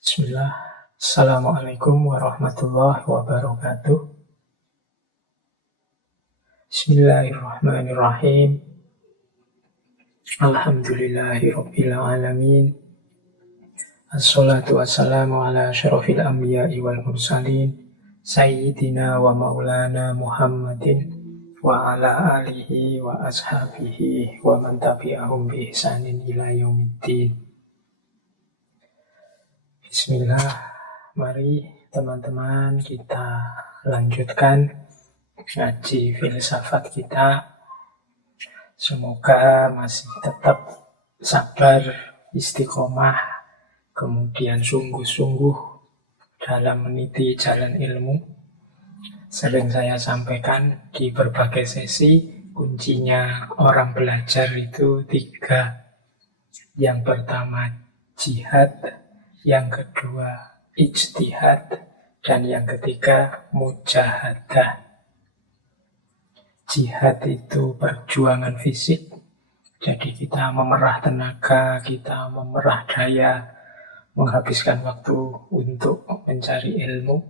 Bismillah. Assalamualaikum warahmatullahi wabarakatuh. Bismillahirrahmanirrahim. Alhamdulillahirabbil alamin. Assalatu wassalamu ala asyrafil anbiya'i wal mursalin sayyidina wa maulana Muhammadin wa ala alihi wa ashabihi wa man tabi'ahum bi ihsanin ila yaumiddin. Bismillah, mari teman-teman kita lanjutkan ngaji filsafat kita. Semoga masih tetap sabar, istiqomah, kemudian sungguh-sungguh dalam meniti jalan ilmu. Sering saya sampaikan di berbagai sesi, kuncinya orang belajar itu 3. Yang pertama jihad, yang kedua ijtihad, dan yang ketiga mujahadah. Jihad itu perjuangan fisik, jadi kita memerah tenaga, kita memerah daya, menghabiskan waktu untuk mencari ilmu.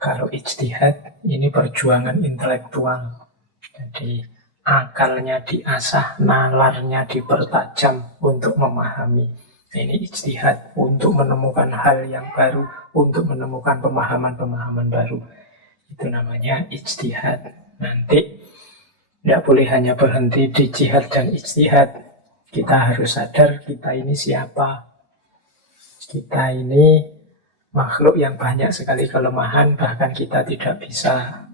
Kalau ijtihad ini perjuangan intelektual, jadi akalnya diasah, nalarnya dipertajam untuk memahami. Ini ijtihad, untuk menemukan hal yang baru, untuk menemukan pemahaman-pemahaman baru. Itu namanya ijtihad. Nanti tidak boleh hanya berhenti di jihad dan ijtihad. Kita harus sadar kita ini siapa. Kita ini makhluk yang banyak sekali kelemahan, bahkan kita tidak bisa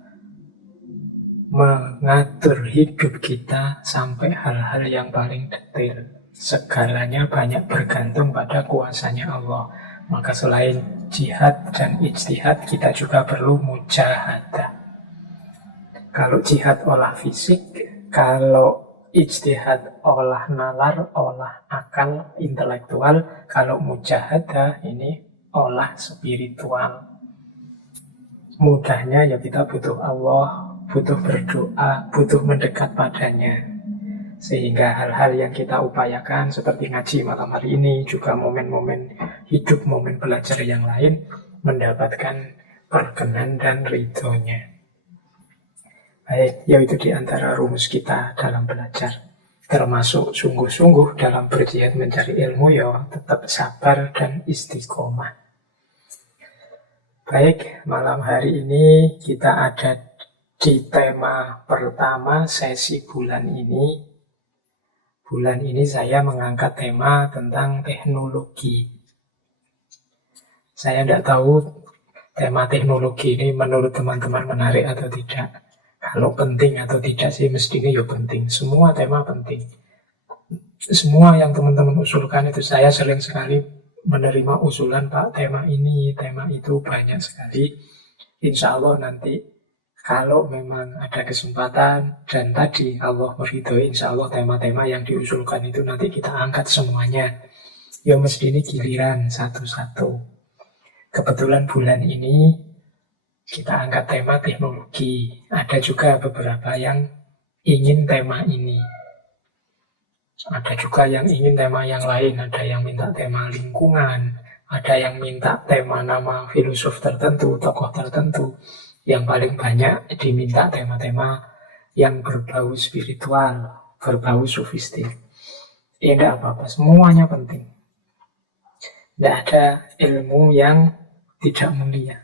mengatur hidup kita sampai hal-hal yang paling detail. Segalanya banyak bergantung pada kuasanya Allah. Maka selain jihad dan ijtihad, kita juga perlu mujahadah. Kalau jihad olah fisik, kalau ijtihad olah nalar, olah akal, intelektual, kalau mujahadah ini olah spiritual. Mudahnya ya kita butuh Allah, butuh berdoa, butuh mendekat padanya. Sehingga hal-hal yang kita upayakan seperti ngaji malam hari ini, juga momen-momen hidup, momen belajar yang lain, mendapatkan perkenan dan ridhonya. Baik, yaitu di antara rumus kita dalam belajar. Termasuk sungguh-sungguh dalam berjihad mencari ilmu, ya tetap sabar dan istiqomah. Baik, malam hari ini kita ada di tema pertama sesi bulan ini. Bulan ini saya mengangkat tema tentang teknologi. Saya tidak tahu tema teknologi ini menurut teman-teman menarik atau tidak. Kalau penting atau tidak sih mestinya ya penting. Semua tema penting. Semua yang teman-teman usulkan itu saya sering sekali menerima usulan, Pak, tema ini, tema itu banyak sekali. Insya Allah nanti kalau memang ada kesempatan dan tadi Allah meridhoi, insya Allah tema-tema yang diusulkan itu nanti kita angkat semuanya. Ya mesti ini giliran satu-satu. Kebetulan bulan ini kita angkat tema teknologi. Ada juga beberapa yang ingin tema ini. Ada juga yang ingin tema yang lain. Ada yang minta tema lingkungan. Ada yang minta tema nama filosof tertentu, tokoh tertentu. Yang paling banyak diminta tema-tema yang berbau spiritual, berbau sufistik. Ya tidak apa-apa, semuanya penting. Tidak ada ilmu yang tidak mulia.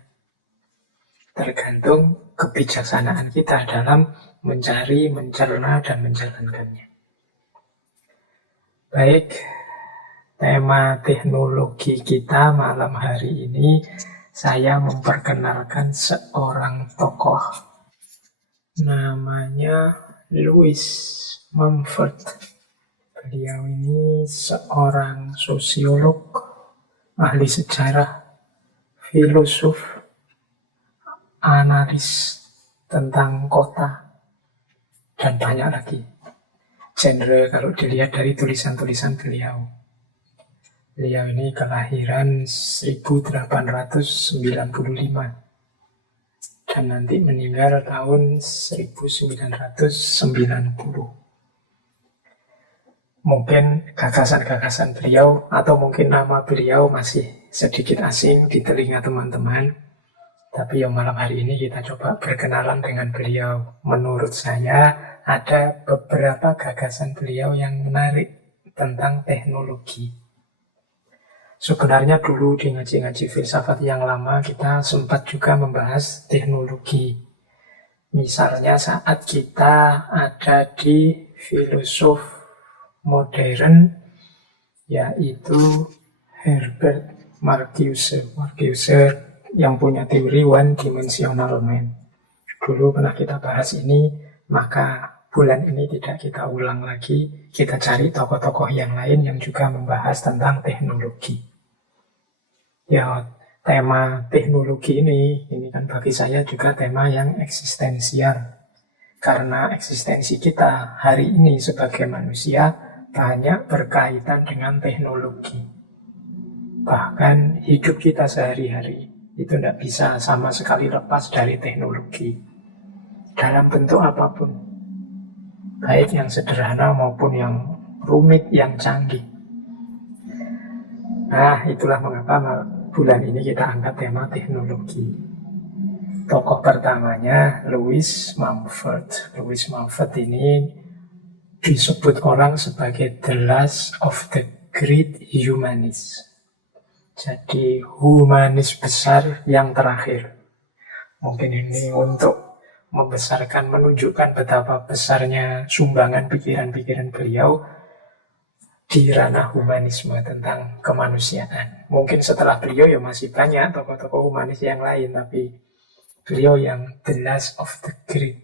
Tergantung kebijaksanaan kita dalam mencari, mencerna, dan menjalankannya. Baik, tema teknologi kita malam hari ini, saya memperkenalkan seorang tokoh. Namanya Louis Mumford. Beliau ini seorang sosiolog, ahli sejarah, filosof, analis tentang kota, dan banyak lagi genre kalau dilihat dari tulisan-tulisan beliau. Beliau ini kelahiran 1895 dan nanti meninggal tahun 1990. Mungkin gagasan-gagasan beliau atau mungkin nama beliau masih sedikit asing di telinga teman-teman. Tapi yang malam hari ini kita coba berkenalan dengan beliau. Menurut saya ada beberapa gagasan beliau yang menarik tentang teknologi. Sebenarnya dulu di ngaji-ngaji filsafat yang lama kita sempat juga membahas teknologi. Misalnya saat kita ada di filosof modern, yaitu Herbert Marcuse yang punya teori one-dimensional man. Dulu pernah kita bahas ini, maka bulan ini tidak kita ulang lagi. Kita cari tokoh-tokoh yang lain yang juga membahas tentang teknologi. Ya, tema teknologi ini kan bagi saya juga tema yang eksistensial. Karena eksistensi kita hari ini sebagai manusia banyak berkaitan dengan teknologi. Bahkan hidup kita sehari-hari itu tidak bisa sama sekali lepas dari teknologi. Dalam bentuk apapun. Baik yang sederhana maupun yang rumit, yang canggih. Nah, itulah mengapa bulan ini kita angkat tema teknologi. Tokoh pertamanya Louis Mumford. Louis Mumford ini disebut orang sebagai the last of the great humanists. Jadi humanis besar yang terakhir. Mungkin ini untuk membesarkan, menunjukkan betapa besarnya sumbangan pikiran-pikiran beliau di ranah humanisme tentang kemanusiaan. Mungkin setelah beliau ya masih banyak tokoh-tokoh humanis yang lain, tapi beliau yang the last of the great,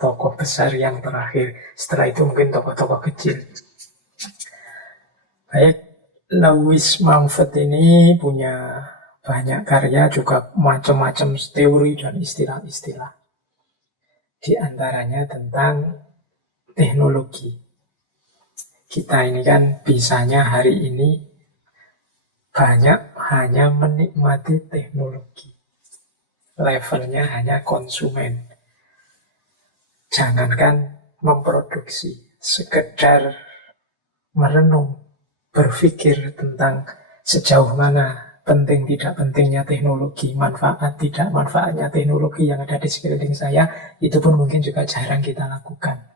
tokoh besar yang terakhir. Setelah itu mungkin tokoh-tokoh kecil. Baik, Louis Mumford ini punya banyak karya, juga macam-macam teori dan istilah-istilah. Di antaranya tentang teknologi. Kita ini kan bisanya hari ini banyak hanya menikmati teknologi. Levelnya hanya konsumen. Jangankan memproduksi, sekedar merenung, berpikir tentang sejauh mana penting tidak pentingnya teknologi, manfaat tidak manfaatnya teknologi yang ada di sekeliling saya, itu pun mungkin juga jarang kita lakukan.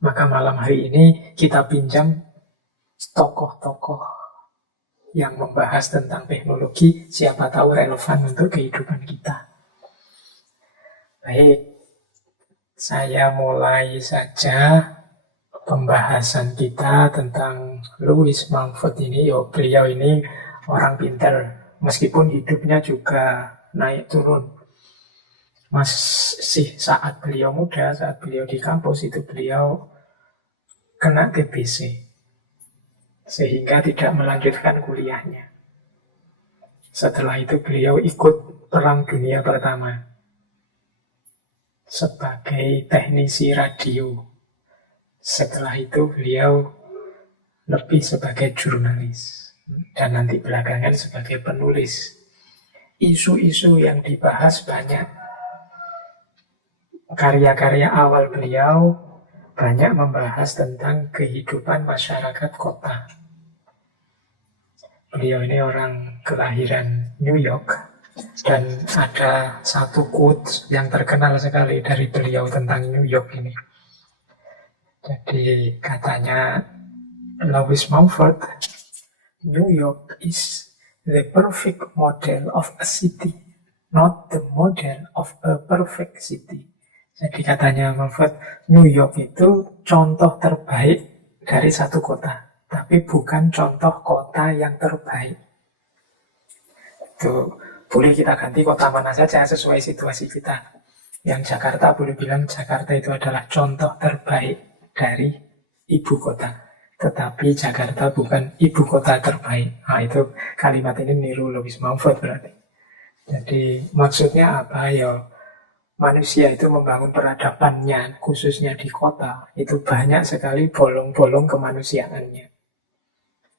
Maka malam hari ini kita pinjam tokoh-tokoh yang membahas tentang teknologi, siapa tahu relevan untuk kehidupan kita. Baik, saya mulai saja pembahasan kita tentang Louis Mumford ini. Beliau ini orang pintar, meskipun hidupnya juga naik turun. Masih saat beliau muda, saat beliau di kampus itu beliau kena TBC, sehingga tidak melanjutkan kuliahnya. Setelah itu beliau ikut Perang Dunia Pertama sebagai teknisi radio. Setelah itu beliau lebih sebagai jurnalis dan nanti belakangan sebagai penulis. Isu-isu yang dibahas banyak. Karya-karya awal beliau banyak membahas tentang kehidupan masyarakat kota. Beliau ini orang kelahiran New York. Dan ada satu quote yang terkenal sekali dari beliau tentang New York ini. Jadi katanya Louis Mumford, New York is the perfect model of a city, not the model of a perfect city. Jadi katanya Mumford, New York itu contoh terbaik dari satu kota, tapi bukan contoh kota yang terbaik. Itu boleh kita ganti kota mana saja sesuai situasi kita. Yang Jakarta boleh bilang Jakarta itu adalah contoh terbaik dari ibu kota. Tetapi Jakarta bukan ibu kota terbaik. Nah itu kalimat ini niru Louis Mumford berarti. Jadi maksudnya apa ya? Manusia itu membangun peradabannya khususnya di kota. Itu banyak sekali bolong-bolong kemanusiaannya.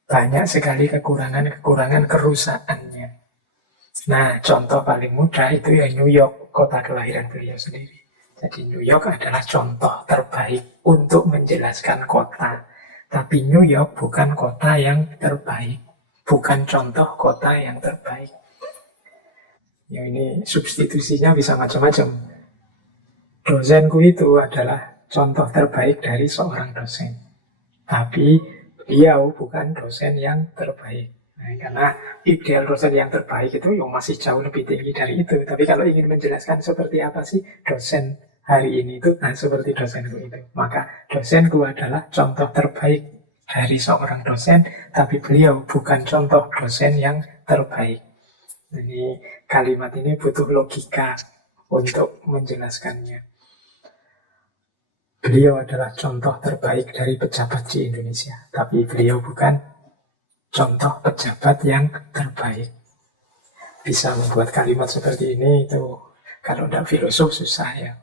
Banyak sekali kekurangan-kekurangan kerusakannya. Nah, contoh paling mudah itu ya New York, kota kelahiran beliau sendiri. Jadi New York adalah contoh terbaik untuk menjelaskan kota. Tapi New York bukan kota yang terbaik, bukan contoh kota yang terbaik. Ya ini substitusinya bisa macam-macam. Dosenku itu adalah contoh terbaik dari seorang dosen. Tapi beliau bukan dosen yang terbaik. Nah, karena ideal dosen yang terbaik itu yang masih jauh lebih tinggi dari itu. Tapi kalau ingin menjelaskan seperti apa sih dosen hari ini itu, nah seperti dosenku itu. Maka dosenku adalah contoh terbaik dari seorang dosen, tapi beliau bukan contoh dosen yang terbaik. Jadi kalimat ini butuh logika untuk menjelaskannya. Beliau adalah contoh terbaik dari pejabat di Indonesia, tapi beliau bukan contoh pejabat yang terbaik. Bisa membuat kalimat seperti ini itu kalau tidak filosof susah ya.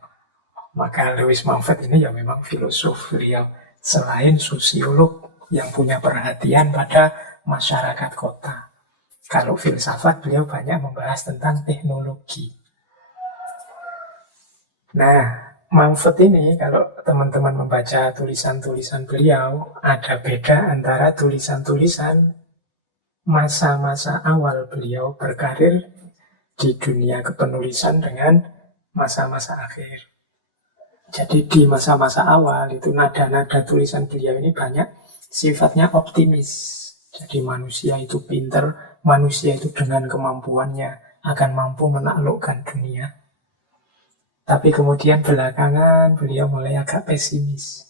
Maka Louis Mumford ini ya memang filosof. Beliau selain sosiolog yang punya perhatian pada masyarakat kota. Kalau filsafat beliau banyak membahas tentang teknologi. Nah, Mumford ini kalau teman-teman membaca tulisan-tulisan beliau, ada beda antara tulisan-tulisan masa-masa awal beliau berkarir di dunia kepenulisan dengan masa-masa akhir. Jadi di masa-masa awal itu nada-nada tulisan beliau ini banyak sifatnya optimis. Jadi manusia itu pinter, manusia itu dengan kemampuannya akan mampu menaklukkan dunia. Tapi kemudian belakangan beliau mulai agak pesimis.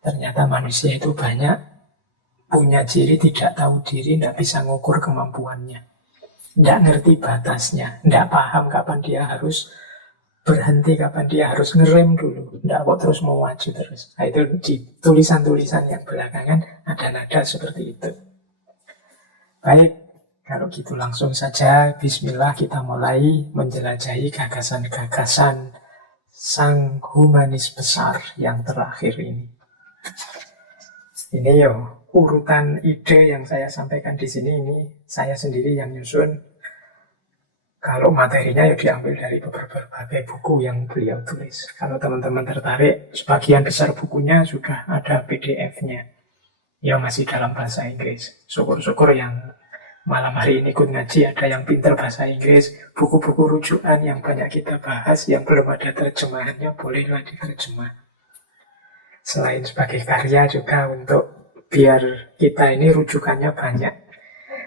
Ternyata manusia itu banyak punya ciri tidak tahu diri, tidak bisa ngukur kemampuannya. Tidak ngerti batasnya, tidak paham kapan dia harus berhenti, kapan dia harus ngerem dulu. Tidak kok terus mau maju terus. Nah, itu di tulisan-tulisan yang belakangan ada nada seperti itu. Baik, kalau gitu langsung saja bismillah kita mulai menjelajahi gagasan-gagasan sang humanis besar yang terakhir ini. Ini yo urutan ide yang saya sampaikan di sini ini saya sendiri yang nyusun. Kalau materinya ya diambil dari berbagai buku yang beliau tulis. Kalau teman-teman tertarik, sebagian besar bukunya sudah ada PDF-nya. Ya masih dalam bahasa Inggris. Syukur-syukur yang malam hari ini ikut ngaji ada yang pintar bahasa Inggris. Buku-buku rujukan yang banyak kita bahas, yang belum ada terjemahannya, bolehlah diterjemah. Selain sebagai karya juga untuk biar kita ini rujukannya banyak.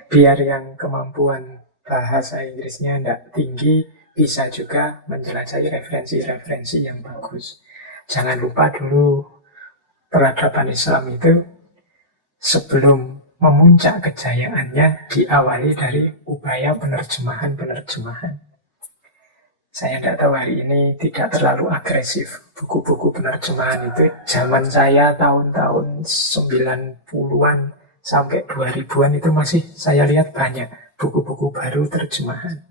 Biar yang kemampuan bahasa Inggrisnya tidak tinggi, bisa juga menjelajahi referensi-referensi yang bagus. Jangan lupa dulu, peradaban Islam itu sebelum memuncak kejayaannya diawali dari upaya penerjemahan-penerjemahan. Saya tidak tahu hari ini tidak terlalu agresif. Buku-buku penerjemahan itu zaman saya tahun-tahun 90-an sampai 2000-an itu masih saya lihat banyak buku-buku baru terjemahan.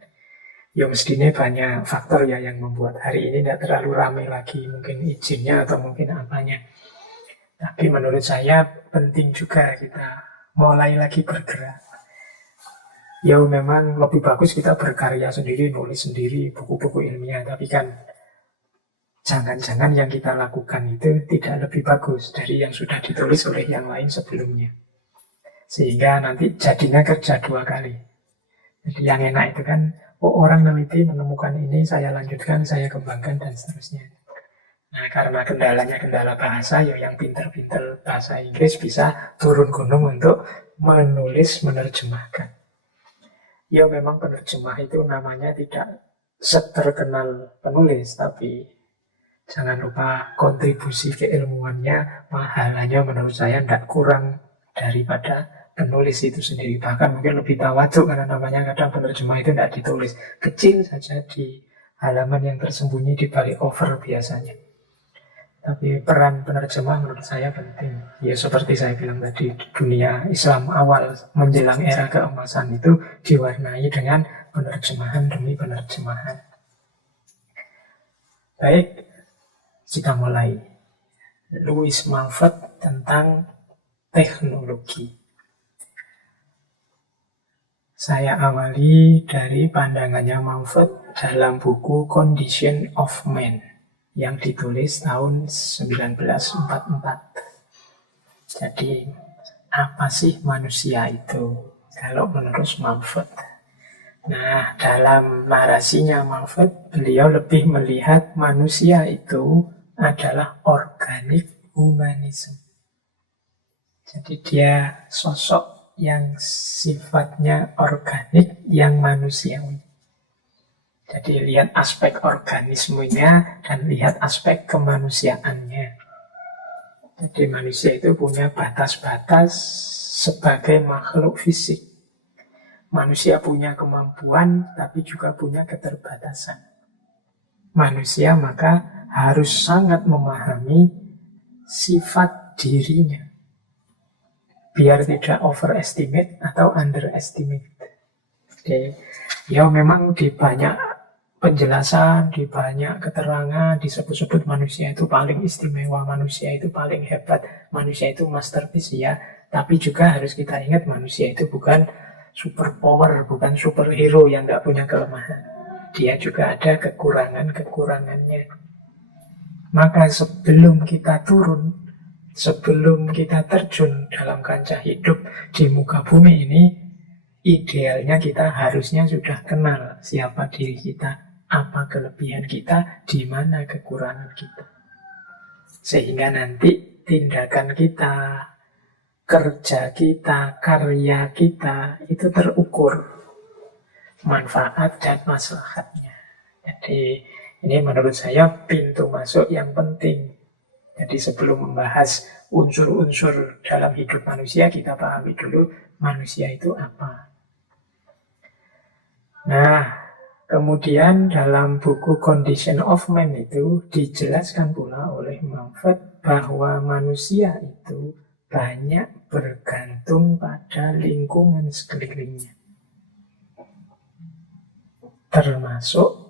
Ya mestinya banyak faktor ya yang membuat hari ini tidak terlalu ramai lagi. Mungkin izinnya atau mungkin apanya. Tapi menurut saya penting juga kita mulai lagi bergerak. Ya memang lebih bagus kita berkarya sendiri, nulis sendiri, buku-buku ilmiah. Tapi kan jangan-jangan yang kita lakukan itu tidak lebih bagus dari yang sudah ditulis oleh yang lain sebelumnya. Sehingga nanti jadinya kerja dua kali. Jadi yang enak itu kan, orang neliti menemukan ini, saya lanjutkan, saya kembangkan, dan seterusnya. Nah, karena kendalanya kendala bahasa, ya yang pinter-pinter bahasa Inggris bisa turun gunung untuk menulis, menerjemahkan. Ya memang penerjemah itu namanya tidak seterkenal penulis, tapi jangan lupa kontribusi keilmuannya, pahalanya menurut saya tidak kurang daripada penulis itu sendiri. Bahkan mungkin lebih tawaduk karena namanya kadang penerjemah itu tidak ditulis. Kecil saja di halaman yang tersembunyi di balik cover biasanya. Tapi peran penerjemah menurut saya penting. Ya seperti saya bilang tadi, dunia Islam awal menjelang era keemasan itu diwarnai dengan penerjemahan demi penerjemahan. Baik, kita mulai. Louis Mumford tentang teknologi. Saya awali dari pandangannya Mumford dalam buku Condition of Man yang ditulis tahun 1944. Jadi apa sih manusia itu? Kalau menurut Mumford. Nah, dalam narasinya Mumford, beliau lebih melihat manusia itu adalah organic humanism. Jadi dia sosok yang sifatnya organik, yang manusiawi. Jadi lihat aspek organismenya dan lihat aspek kemanusiaannya. Jadi manusia itu punya batas-batas sebagai makhluk fisik. Manusia punya kemampuan, tapi juga punya keterbatasan. Manusia maka harus sangat memahami sifat dirinya, biar tidak overestimate atau underestimate. Jadi, ya memang di banyak penjelasan, di banyak keterangan, disebut-sebut manusia itu paling istimewa, manusia itu paling hebat, manusia itu masterpiece ya. Tapi juga harus kita ingat manusia itu bukan super power, bukan superhero yang nggak punya kelemahan. Dia juga ada kekurangan-kekurangannya. Maka sebelum kita turun, sebelum kita terjun dalam kancah hidup di muka bumi ini, idealnya kita harusnya sudah kenal siapa diri kita, apa kelebihan kita, di mana kekurangan kita. Sehingga nanti tindakan kita, kerja kita, karya kita itu terukur manfaat dan maslahatnya. Jadi ini menurut saya pintu masuk yang penting. Jadi sebelum membahas unsur-unsur dalam hidup manusia, kita pahami dulu manusia itu apa. Nah, kemudian dalam buku Condition of Man itu dijelaskan pula oleh Mumford bahwa manusia itu banyak bergantung pada lingkungan sekelilingnya. Termasuk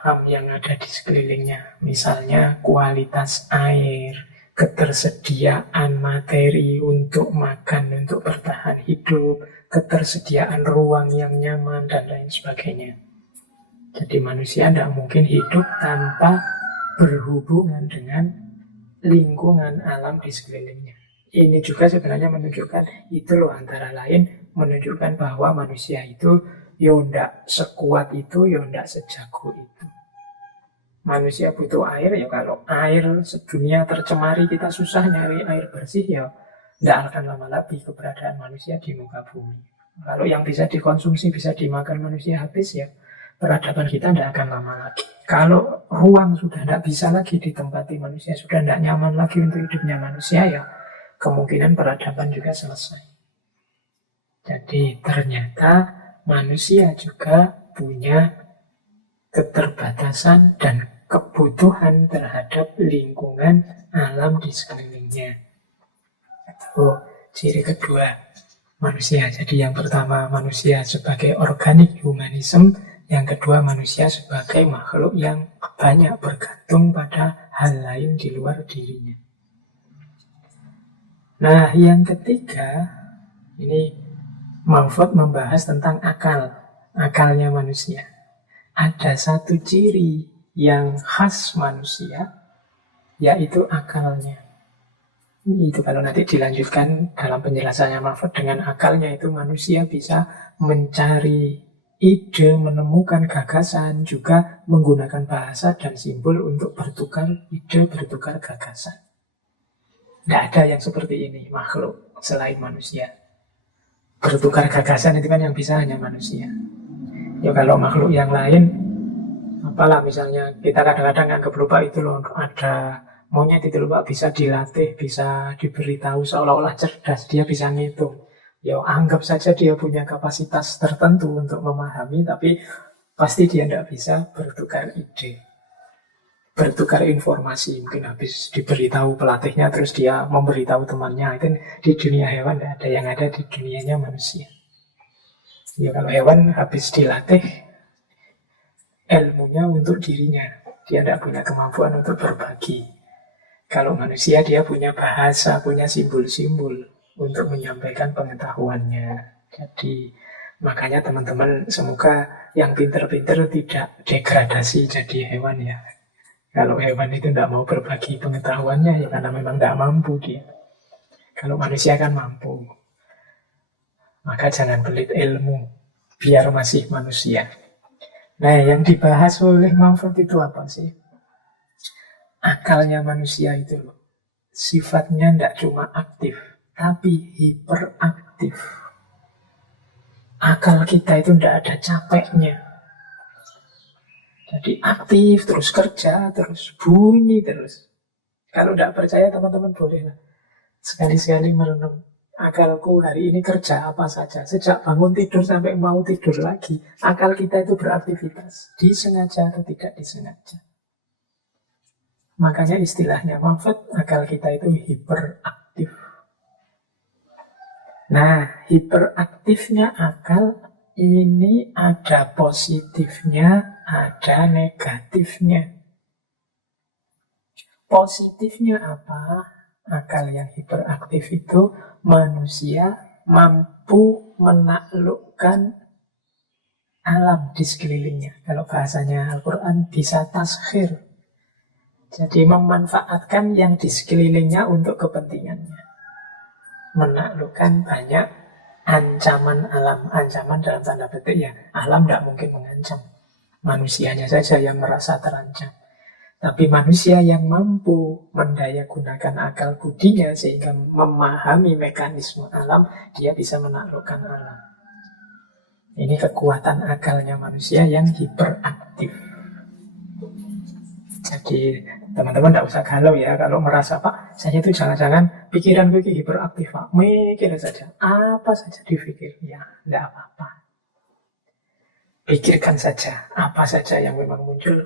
alam yang ada di sekelilingnya. Misalnya kualitas air, ketersediaan materi untuk makan, untuk bertahan hidup, ketersediaan ruang yang nyaman, dan lain sebagainya. Jadi manusia tidak mungkin hidup tanpa berhubungan dengan lingkungan alam di sekelilingnya. Ini juga sebenarnya menunjukkan, itu loh antara lain, menunjukkan bahwa manusia itu tidak sekuat itu, tidak sejago itu. Manusia butuh air, ya kalau air sedunia tercemari, kita susah nyari air bersih, ya tidak akan lama lagi keberadaan manusia di muka bumi. Kalau yang bisa dikonsumsi, bisa dimakan manusia habis, ya peradaban kita tidak akan lama lagi. Kalau ruang sudah tidak bisa lagi ditempati manusia, sudah tidak nyaman lagi untuk hidupnya manusia, ya kemungkinan peradaban juga selesai. Jadi ternyata manusia juga punya keterbatasan dan kebutuhan terhadap lingkungan alam di sekelilingnya. Itu ciri kedua manusia. Jadi yang pertama manusia sebagai organic humanism, yang kedua manusia sebagai makhluk yang banyak bergantung pada hal lain di luar dirinya. Nah, yang ketiga, ini Mumford membahas tentang akalnya manusia. Ada satu ciri yang khas manusia, yaitu akalnya. Itu kalau nanti dilanjutkan dalam penjelasannya Mumford, dengan akalnya itu manusia bisa mencari ide, menemukan gagasan, juga menggunakan bahasa dan simbol untuk bertukar ide, bertukar gagasan. Tidak ada yang seperti ini makhluk selain manusia. Bertukar gagasan itu kan yang bisa hanya manusia. Ya kalau makhluk yang lain, apalah misalnya kita kadang-kadang anggap lupa itu loh, ada monyet itu lupa bisa dilatih, bisa diberitahu seolah-olah cerdas, dia bisa ngitung. Ya anggap saja dia punya kapasitas tertentu untuk memahami, tapi pasti dia tidak bisa bertukar ide, bertukar informasi. Mungkin habis diberitahu pelatihnya, terus dia memberitahu temannya. Itu di dunia hewan tidak ada, yang ada di dunianya manusia. Ya kalau hewan habis dilatih ilmunya untuk dirinya, dia tidak punya kemampuan untuk berbagi. Kalau manusia dia punya bahasa, punya simbol-simbol untuk menyampaikan pengetahuannya. Jadi makanya teman-teman semoga yang pinter-pinter tidak degradasi jadi hewan ya. Kalau hewan itu tidak mau berbagi pengetahuannya, ya karena memang tidak mampu dia. Kalau manusia kan mampu. Maka jangan pelit ilmu, biar masih manusia. Nah, yang dibahas oleh Manfred itu apa sih? Akalnya manusia itu loh. Sifatnya tidak cuma aktif, tapi hiperaktif. Akal kita itu tidak ada capeknya. Jadi aktif, terus kerja, terus bunyi terus. Kalau tidak percaya teman-teman boleh sekali-sekali merenung. Akalku hari ini kerja apa saja. Sejak bangun tidur sampai mau tidur lagi. Akal kita itu beraktivitas. Disengaja atau tidak disengaja. Makanya istilahnya Manfred, akal kita itu hiperaktif. Nah, hiperaktifnya akal ini ada positifnya, ada negatifnya. Positifnya apa? Akal yang hiperaktif itu manusia mampu menaklukkan alam di sekelilingnya. Kalau bahasanya Al-Quran bisa taskhir. Jadi memanfaatkan yang di sekelilingnya untuk kepentingannya. Menaklukkan banyak ancaman alam. Ancaman dalam tanda petik ya, alam tidak mungkin mengancam. Manusianya saja yang merasa terancam. Tapi manusia yang mampu mendayagunakan akal budinya sehingga memahami mekanisme alam, dia bisa menaklukkan alam. Ini kekuatan akalnya manusia yang hiperaktif. Jadi teman-teman tidak usah galau ya kalau merasa, Pak, saya itu jangan-jangan pikiran gue hiperaktif, Pak. Mikir saja, apa saja dipikir. Ya, tidak apa-apa. Pikirkan saja, apa saja yang memang muncul.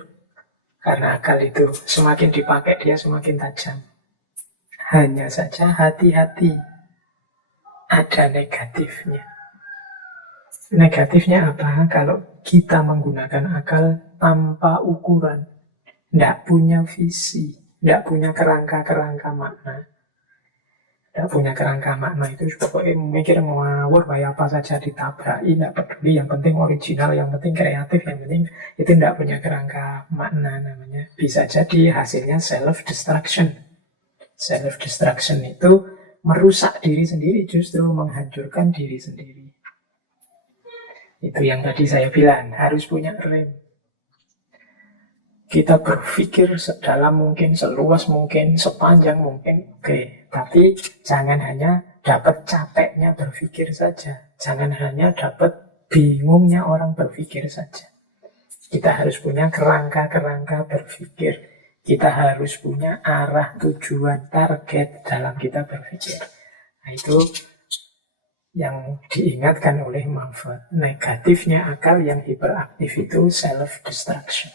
Karena akal itu semakin dipakai dia semakin tajam. Hanya saja hati-hati, ada negatifnya. Negatifnya apa? Kalau kita menggunakan akal tanpa ukuran, tidak punya visi, tidak punya kerangka-kerangka makna. Tidak punya kerangka makna itu pokoknya mikir ngawur kayak apa saja ditabraki, tidak peduli, yang penting original, yang penting kreatif, yang penting itu tidak punya kerangka makna namanya. Bisa jadi hasilnya self-destruction. Self-destruction itu merusak diri sendiri, justru menghancurkan diri sendiri. Itu yang tadi saya bilang, harus punya rem. Kita berpikir sedalam mungkin, seluas mungkin, sepanjang mungkin, oke. Tapi jangan hanya dapat capeknya berpikir saja. Jangan hanya dapat bingungnya orang berpikir saja. Kita harus punya kerangka-kerangka berpikir. Kita harus punya arah, tujuan, target dalam kita berpikir. Nah, itu yang diingatkan oleh Manfred. Negatifnya akal yang hiperaktif itu self-destruction.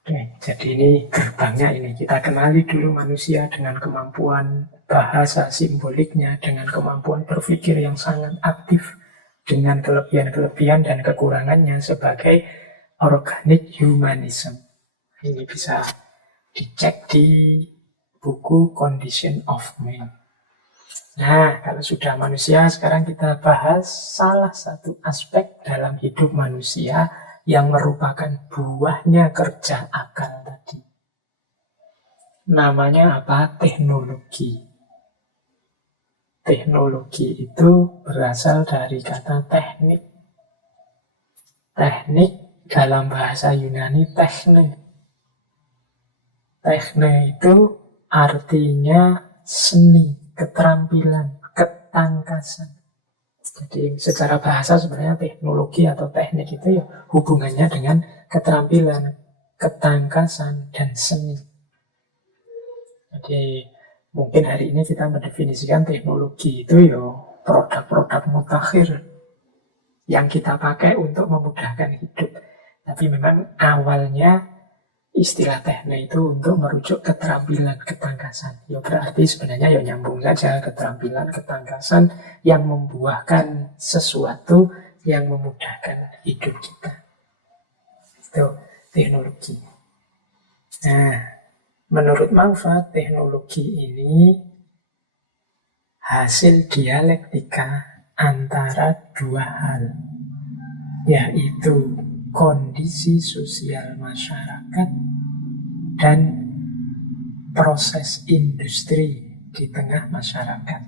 Oke, jadi ini gerbangnya ini. Kita kenali dulu manusia dengan kemampuan bahasa simboliknya, dengan kemampuan berpikir yang sangat aktif, dengan kelebihan-kelebihan dan kekurangannya sebagai organic humanism. Ini bisa dicek di buku Condition of Man. Nah, kalau sudah manusia, sekarang kita bahas salah satu aspek dalam hidup manusia yang merupakan buahnya kerja akal tadi. Namanya apa? Teknologi. Teknologi itu berasal dari kata teknik. Teknik dalam bahasa Yunani tekne. Tekne itu artinya seni, keterampilan, ketangkasan. Jadi secara bahasa sebenarnya teknologi atau teknik itu ya hubungannya dengan keterampilan, ketangkasan, dan seni. Jadi mungkin hari ini kita mendefinisikan teknologi itu ya produk-produk mutakhir yang kita pakai untuk memudahkan hidup. Tapi memang awalnya istilah teknik itu untuk merujuk keterampilan, ketangkasan. Ya berarti sebenarnya ya nyambung saja keterampilan, ketangkasan yang membuahkan sesuatu yang memudahkan hidup kita. Itu teknologi. Nah, menurut Manfred, teknologi ini hasil dialektika antara dua hal, yaitu kondisi sosial masyarakat dan proses industri di tengah masyarakat,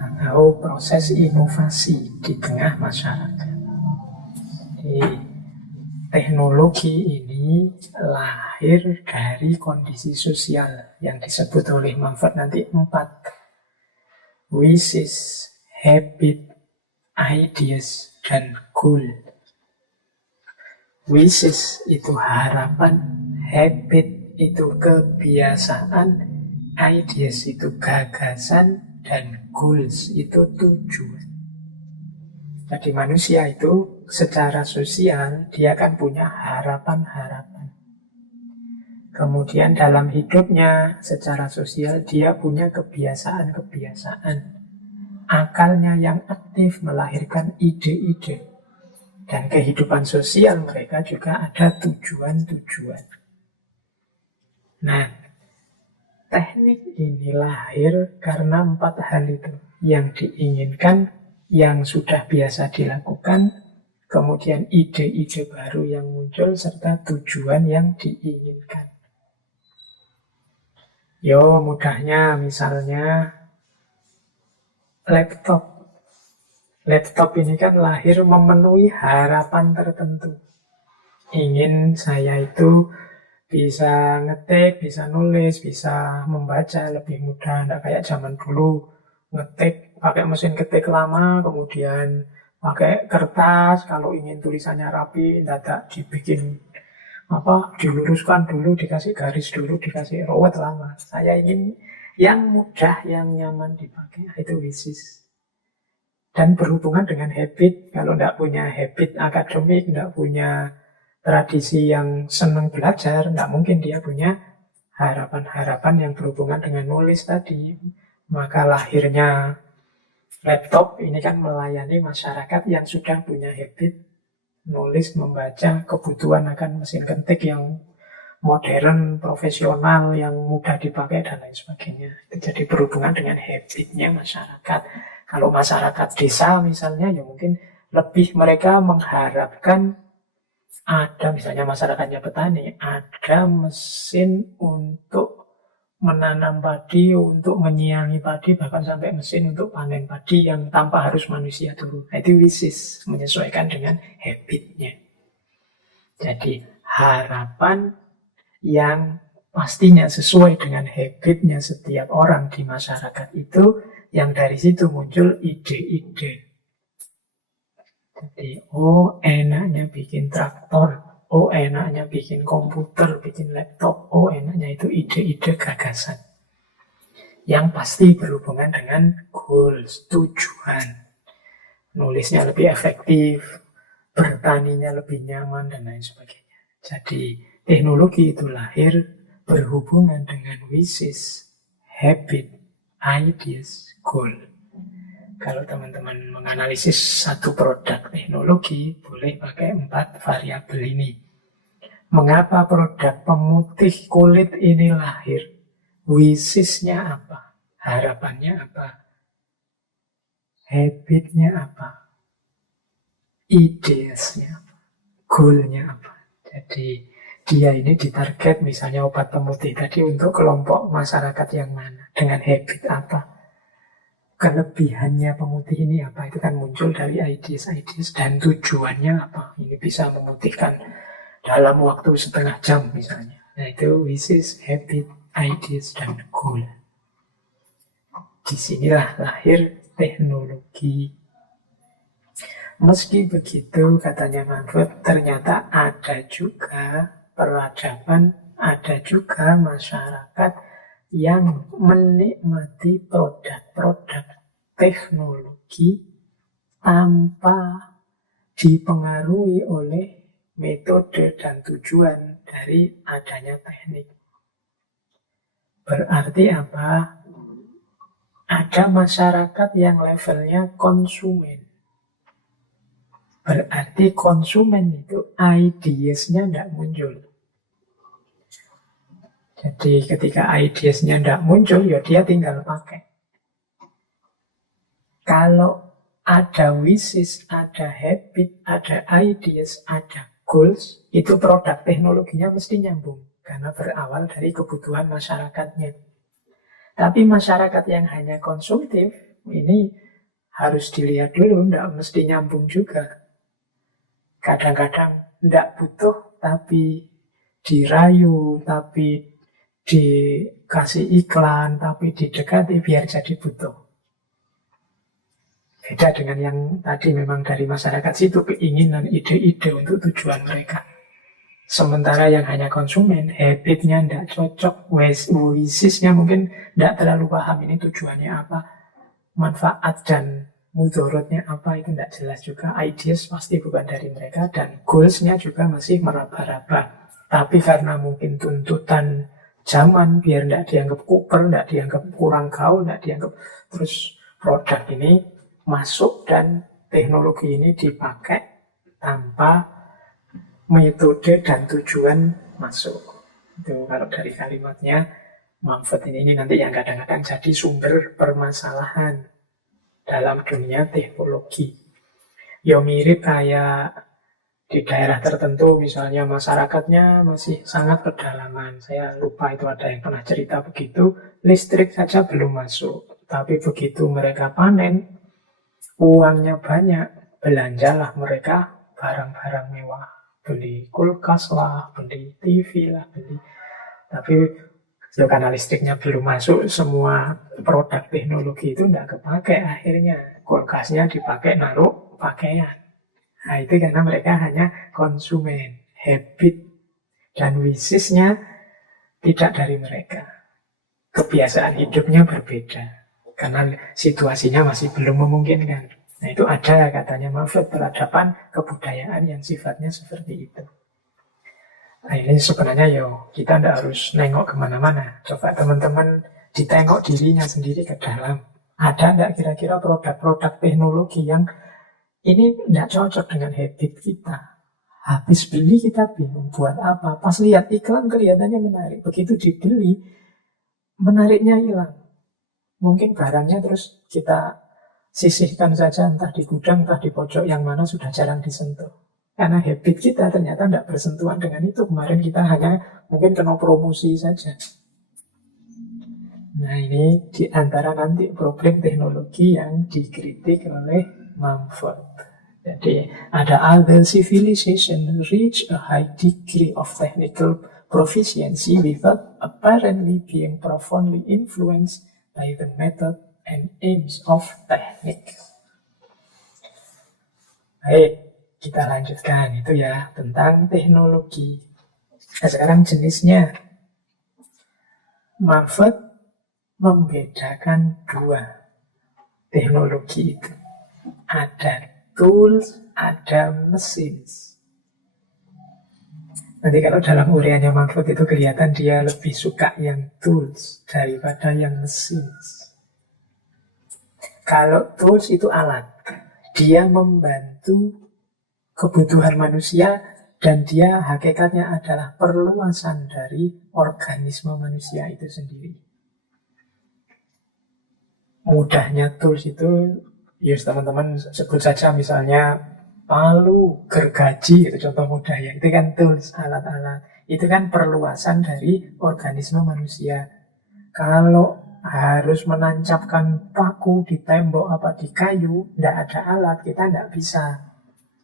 atau proses inovasi di tengah masyarakat. Jadi, teknologi ini lahir dari kondisi sosial yang disebut oleh Manfred nanti 4. Wishes, habit, ideas, dan goal. Wishes itu harapan, habit itu kebiasaan, ideas itu gagasan, dan goals itu tujuan. Jadi manusia itu secara sosial dia kan punya harapan-harapan. Kemudian dalam hidupnya secara sosial dia punya kebiasaan-kebiasaan. Akalnya yang aktif melahirkan ide-ide. Dan kehidupan sosial mereka juga ada tujuan-tujuan. Nah, teknik ini lahir karena 4 hal itu. Yang diinginkan, yang sudah biasa dilakukan, kemudian ide-ide baru yang muncul, serta tujuan yang diinginkan. Yo, mudahnya misalnya laptop. Laptop ini kan lahir memenuhi harapan tertentu. Ingin saya itu bisa ngetik, bisa nulis, bisa membaca lebih mudah. Nggak kayak zaman dulu ngetik pakai mesin ketik lama, kemudian pakai kertas. Kalau ingin tulisannya rapi, dadak dibikin diluruskan dulu, dikasih garis dulu, dikasih rawat lama. Saya ingin yang mudah, yang nyaman dipakai. Itu wishes. Dan berhubungan dengan habit. Kalau tidak punya habit akademik, tidak punya tradisi yang senang belajar, tidak mungkin dia punya harapan-harapan yang berhubungan dengan nulis tadi. Maka lahirnya laptop ini kan melayani masyarakat yang sudah punya habit nulis, membaca, kebutuhan akan mesin ketik yang modern, profesional, yang mudah dipakai, dan lain sebagainya. Itu jadi berhubungan dengan habitnya masyarakat. Kalau masyarakat desa misalnya, ya mungkin lebih mereka mengharapkan ada, misalnya masyarakatnya petani, ada mesin untuk menanam padi, untuk menyiangi padi, bahkan sampai mesin untuk panen padi yang tanpa harus manusia turun. Nah, itu wishes, menyesuaikan dengan habitnya. Jadi harapan yang pastinya sesuai dengan habitnya setiap orang di masyarakat itu, yang dari situ muncul ide-ide. Jadi, oh enaknya bikin traktor, oh enaknya bikin komputer, bikin laptop, oh enaknya itu ide-ide gagasan. Yang pasti berhubungan dengan goals, tujuan. Nulisnya lebih efektif, bertaninya lebih nyaman, dan lain sebagainya. Jadi teknologi itu lahir berhubungan dengan wishes, habit, ideas, goal. Kalau teman-teman menganalisis satu produk teknologi, boleh pakai 4 variabel ini. Mengapa produk pemutih kulit ini lahir? Wishes-nya apa? Harapannya apa? Habitnya apa? Ideasnya apa? Goal-nya apa? Jadi dia ini ditarget misalnya obat pemutih tadi untuk kelompok masyarakat yang mana? Dengan habit apa? Kelebihannya pemutih ini apa? Itu kan muncul dari ideas dan tujuannya apa? Ini bisa memutihkan dalam waktu setengah jam misalnya. Nah itu wishes, habit, ideas, dan goal. Disinilah lahir teknologi. Meski begitu, katanya Manfred, ternyata ada juga peradaban, ada juga masyarakat yang menikmati produk-produk teknologi tanpa dipengaruhi oleh metode dan tujuan dari adanya teknik. Berarti apa? Ada masyarakat yang levelnya konsumen. Berarti konsumen itu ideasnya tidak muncul. Jadi ketika ideasnya tidak muncul, ya dia tinggal pakai. Kalau ada wishes, ada habit, ada ideas, ada goals, itu produk teknologinya mesti nyambung. Karena berawal dari kebutuhan masyarakatnya. Tapi masyarakat yang hanya konsumtif, ini harus dilihat dulu, tidak mesti nyambung juga. Kadang-kadang tidak butuh, tapi dirayu, tapi dikasih iklan, tapi didekati biar jadi butuh. Beda dengan yang tadi memang dari masyarakat situ keinginan, ide-ide untuk tujuan mereka. Sementara yang hanya konsumen, habitnya tidak cocok, wishisnya mungkin tidak terlalu paham ini tujuannya apa, manfaat dan mudorotnya apa, itu tidak jelas juga. Ideas pasti bukan dari mereka, dan goalsnya juga masih meraba-raba. Tapi karena mungkin tuntutan zaman, biar tidak dianggap kuper, tidak dianggap kurang gaul, tidak dianggap, terus produk ini masuk dan teknologi ini dipakai tanpa metode dan tujuan masuk. Itu kalau dari kalimatnya Mumford ini nanti yang kadang-kadang jadi sumber permasalahan dalam dunia teknologi. Ya mirip kayak di daerah tertentu, misalnya masyarakatnya masih sangat pedalaman. Saya lupa itu ada yang pernah cerita begitu, listrik saja belum masuk. Tapi begitu mereka panen, uangnya banyak, belanjalah mereka barang-barang mewah. Beli kulkas lah, beli TV lah, beli. Tapi ya karena listriknya belum masuk, semua produk teknologi itu tidak kepakai akhirnya. Kulkasnya dipakai naruh pakaian. Nah itu karena mereka hanya konsumen, habit dan wishisnya tidak dari mereka. Kebiasaan hidupnya berbeda karena situasinya masih belum memungkinkan. Nah itu ada katanya Mumford peradaban kebudayaan yang sifatnya seperti itu. Nah ini sebenarnya kita tidak harus nengok kemana-mana. Coba teman-teman ditengok dirinya sendiri ke dalam. Ada tidak kira-kira produk-produk teknologi yang ini tidak cocok dengan habit kita? Habis beli kita bingung buat apa. Pas lihat iklan kelihatannya menarik. Begitu dibeli, menariknya hilang. Mungkin barangnya terus kita sisihkan saja, entah di gudang, entah di pojok yang mana sudah jarang disentuh. Karena habit kita ternyata tidak bersentuhan dengan itu. Kemarin kita hanya mungkin kena promosi saja. Nah ini diantara nanti problem teknologi yang dikritik oleh Mumford. Jadi ada other civilization reach a high degree of technical proficiency without apparently being profoundly influenced by the method and aims of technique. Baik, kita lanjutkan itu ya tentang teknologi. Nah, sekarang jenisnya. Mumford membedakan dua teknologi itu. Ada tools, ada machines. Nanti kalau dalam uraiannya Mumford itu kelihatan dia lebih suka yang tools daripada yang machines. Kalau tools itu alat, dia membantu kebutuhan manusia dan dia hakikatnya adalah perluasan dari organisme manusia itu sendiri. Mudahnya tools itu, teman-teman sebut saja misalnya palu, gergaji, itu contoh mudah ya. Itu kan tools, alat-alat. Itu kan perluasan dari organisme manusia. Kalau harus menancapkan paku di tembok apa di kayu, tidak ada alat, kita tidak bisa.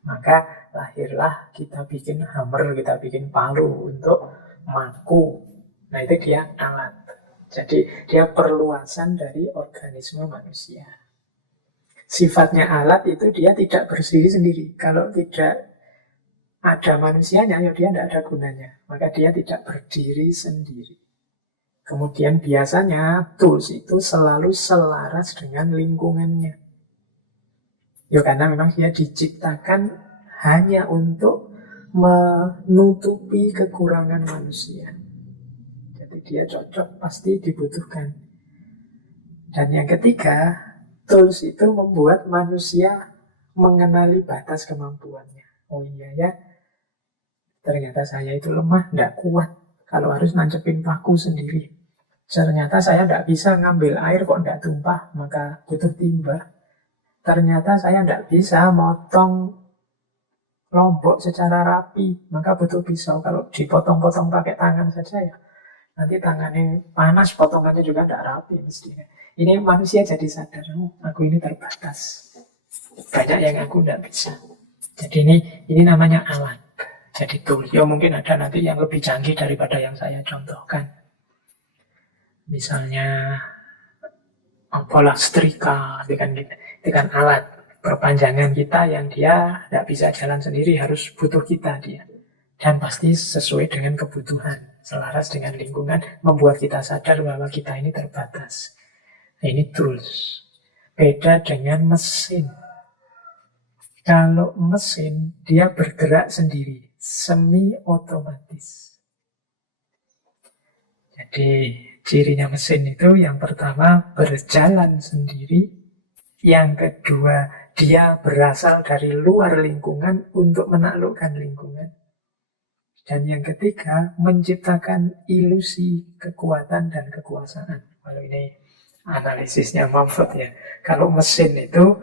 Maka lahirlah kita bikin hammer, kita bikin palu untuk maku. Nah itu dia alat. Jadi dia perluasan dari organisme manusia. Sifatnya alat itu dia tidak berdiri sendiri. Kalau tidak ada manusianya, ya dia tidak ada gunanya. Maka dia tidak berdiri sendiri. Kemudian biasanya tools itu selalu selaras dengan lingkungannya. Ya karena memang dia diciptakan hanya untuk menutupi kekurangan manusia. Jadi dia cocok, pasti dibutuhkan. Dan yang ketiga, tools itu membuat manusia mengenali batas kemampuannya. Oh iya ya, ternyata saya itu lemah, tidak kuat kalau harus nancepin paku sendiri. Ternyata saya tidak bisa ngambil air kok tidak tumpah, maka butuh timba. Ternyata saya tidak bisa motong lombok secara rapi, maka butuh pisau. Kalau dipotong-potong pakai tangan saja ya, nanti tangannya panas, potongannya juga tidak rapi mestinya. Ini manusia jadi sadar, oh, aku ini terbatas. Banyak yang aku tidak bisa. Jadi ini namanya alat. Jadi tool. Ya mungkin ada nanti yang lebih canggih daripada yang saya contohkan. Misalnya apalah setrika, itu kan alat perpanjangan kita yang dia tidak bisa jalan sendiri, harus butuh kita dia. Dan pasti sesuai dengan kebutuhan, selaras dengan lingkungan, membuat kita sadar bahwa kita ini terbatas. Nah, ini tools. Beda dengan mesin. Kalau mesin, dia bergerak sendiri, semi otomatis. Jadi cirinya mesin itu yang pertama berjalan sendiri, yang kedua dia berasal dari luar lingkungan untuk menaklukkan lingkungan, dan yang ketiga menciptakan ilusi kekuatan dan kekuasaan. Kalau ini analisisnya Mumford ya. Kalau mesin itu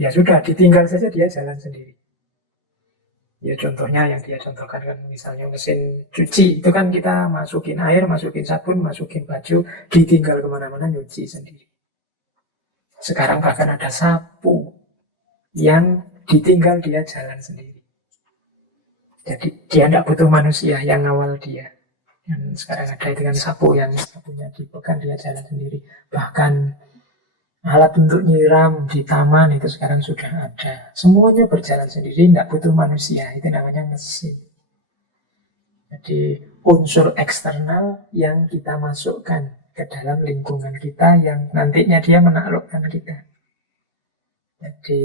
ya sudah ditinggal saja dia jalan sendiri. Ya contohnya yang dia contohkan kan misalnya mesin cuci itu kan kita masukin air, masukin sabun, masukin baju, ditinggal kemana-mana nyuci sendiri. Sekarang bahkan ada sapu yang ditinggal dia jalan sendiri. Jadi dia tidak butuh manusia yang ngawal dia. Dan sekarang ada itu kan sapu yang sapunya dipegang dia jalan sendiri. Bahkan alat untuk nyiram di taman itu sekarang sudah ada. Semuanya berjalan sendiri, tidak butuh manusia. Itu namanya mesin. Jadi unsur eksternal yang kita masukkan ke dalam lingkungan kita yang nantinya dia menaklukkan kita. Jadi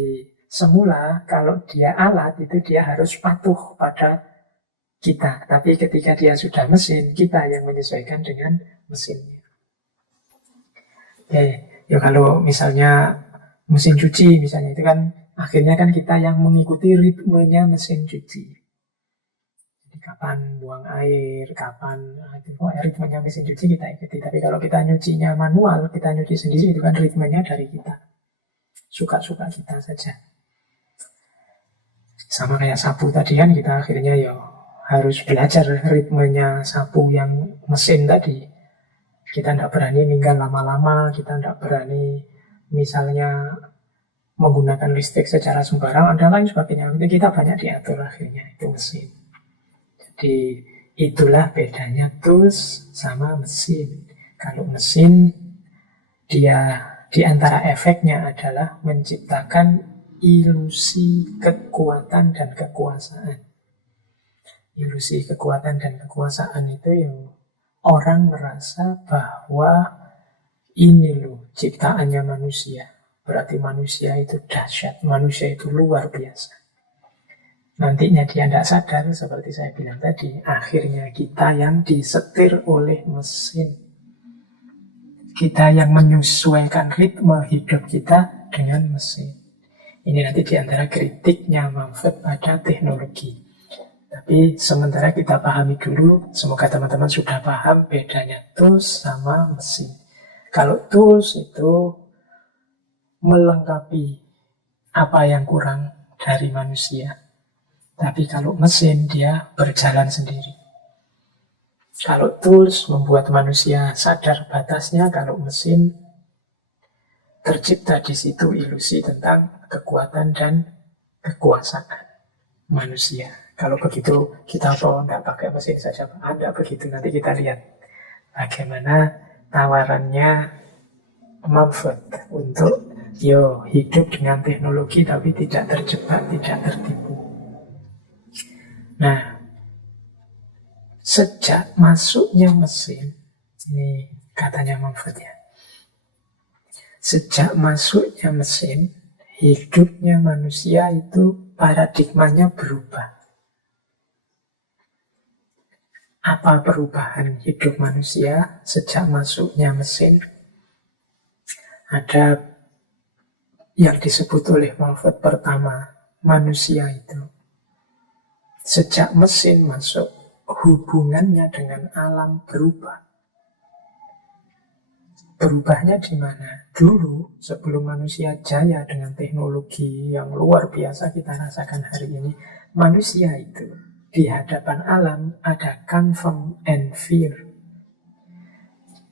semula kalau dia alat itu dia harus patuh pada kita. Tapi ketika dia sudah mesin, kita yang menyesuaikan dengan mesinnya. Ya kalau misalnya mesin cuci misalnya itu kan akhirnya kan kita yang mengikuti ritmenya mesin cuci. Jadi kapan buang air, kapan ritmenya mesin cuci kita ikuti. Tapi kalau kita nyucinya manual, kita nyuci sendiri itu kan ritmenya dari kita. Suka-suka kita saja. Sama kayak sapu tadi kan kita akhirnya ya harus belajar ritmenya sapu yang mesin tadi. Kita tidak berani ninggal lama-lama, kita tidak berani misalnya menggunakan listrik secara sembarangan dan lain sebagainya. Itu kita banyak diatur akhirnya, itu mesin. Jadi itulah bedanya tools sama mesin. Kalau mesin, dia di antara efeknya adalah menciptakan ilusi kekuatan dan kekuasaan. Ilusi kekuatan dan kekuasaan itu yang orang merasa bahwa ini loh ciptaannya manusia. Berarti manusia itu dahsyat, manusia itu luar biasa. Nantinya dia tidak sadar, seperti saya bilang tadi, akhirnya kita yang disetir oleh mesin. Kita yang menyesuaikan ritme hidup kita dengan mesin. Ini nanti diantara kritiknya Mumford pada teknologi. Tapi sementara kita pahami dulu, semoga teman-teman sudah paham bedanya tools sama mesin. Kalau tools itu melengkapi apa yang kurang dari manusia. Tapi kalau mesin dia berjalan sendiri. Kalau tools membuat manusia sadar batasnya, kalau mesin tercipta di situ ilusi tentang kekuatan dan kekuasaan manusia. Kalau begitu kita tidak pakai mesin saja. Ada begitu, nanti kita lihat bagaimana tawarannya Mumford untuk hidup dengan teknologi tapi tidak terjebak, tidak tertipu. Nah, sejak masuknya mesin, ini katanya Mumford ya, sejak masuknya mesin, hidupnya manusia itu paradigmanya berubah. Apa perubahan hidup manusia sejak masuknya mesin? Ada yang disebut oleh Mumford pertama, manusia itu sejak mesin masuk, hubungannya dengan alam berubah. Berubahnya di mana? Dulu, sebelum manusia jaya dengan teknologi yang luar biasa kita rasakan hari ini, manusia itu di hadapan alam ada confirm and fear.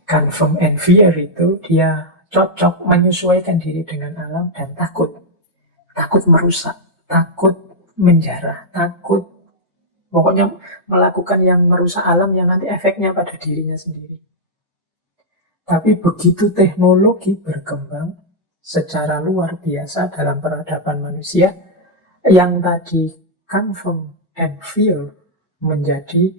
Confirm and fear itu dia cocok menyesuaikan diri dengan alam dan takut. Takut merusak, takut menjarah, takut pokoknya melakukan yang merusak alam yang nanti efeknya pada dirinya sendiri. Tapi begitu teknologi berkembang secara luar biasa dalam peradaban manusia, yang tadi confirm and fear menjadi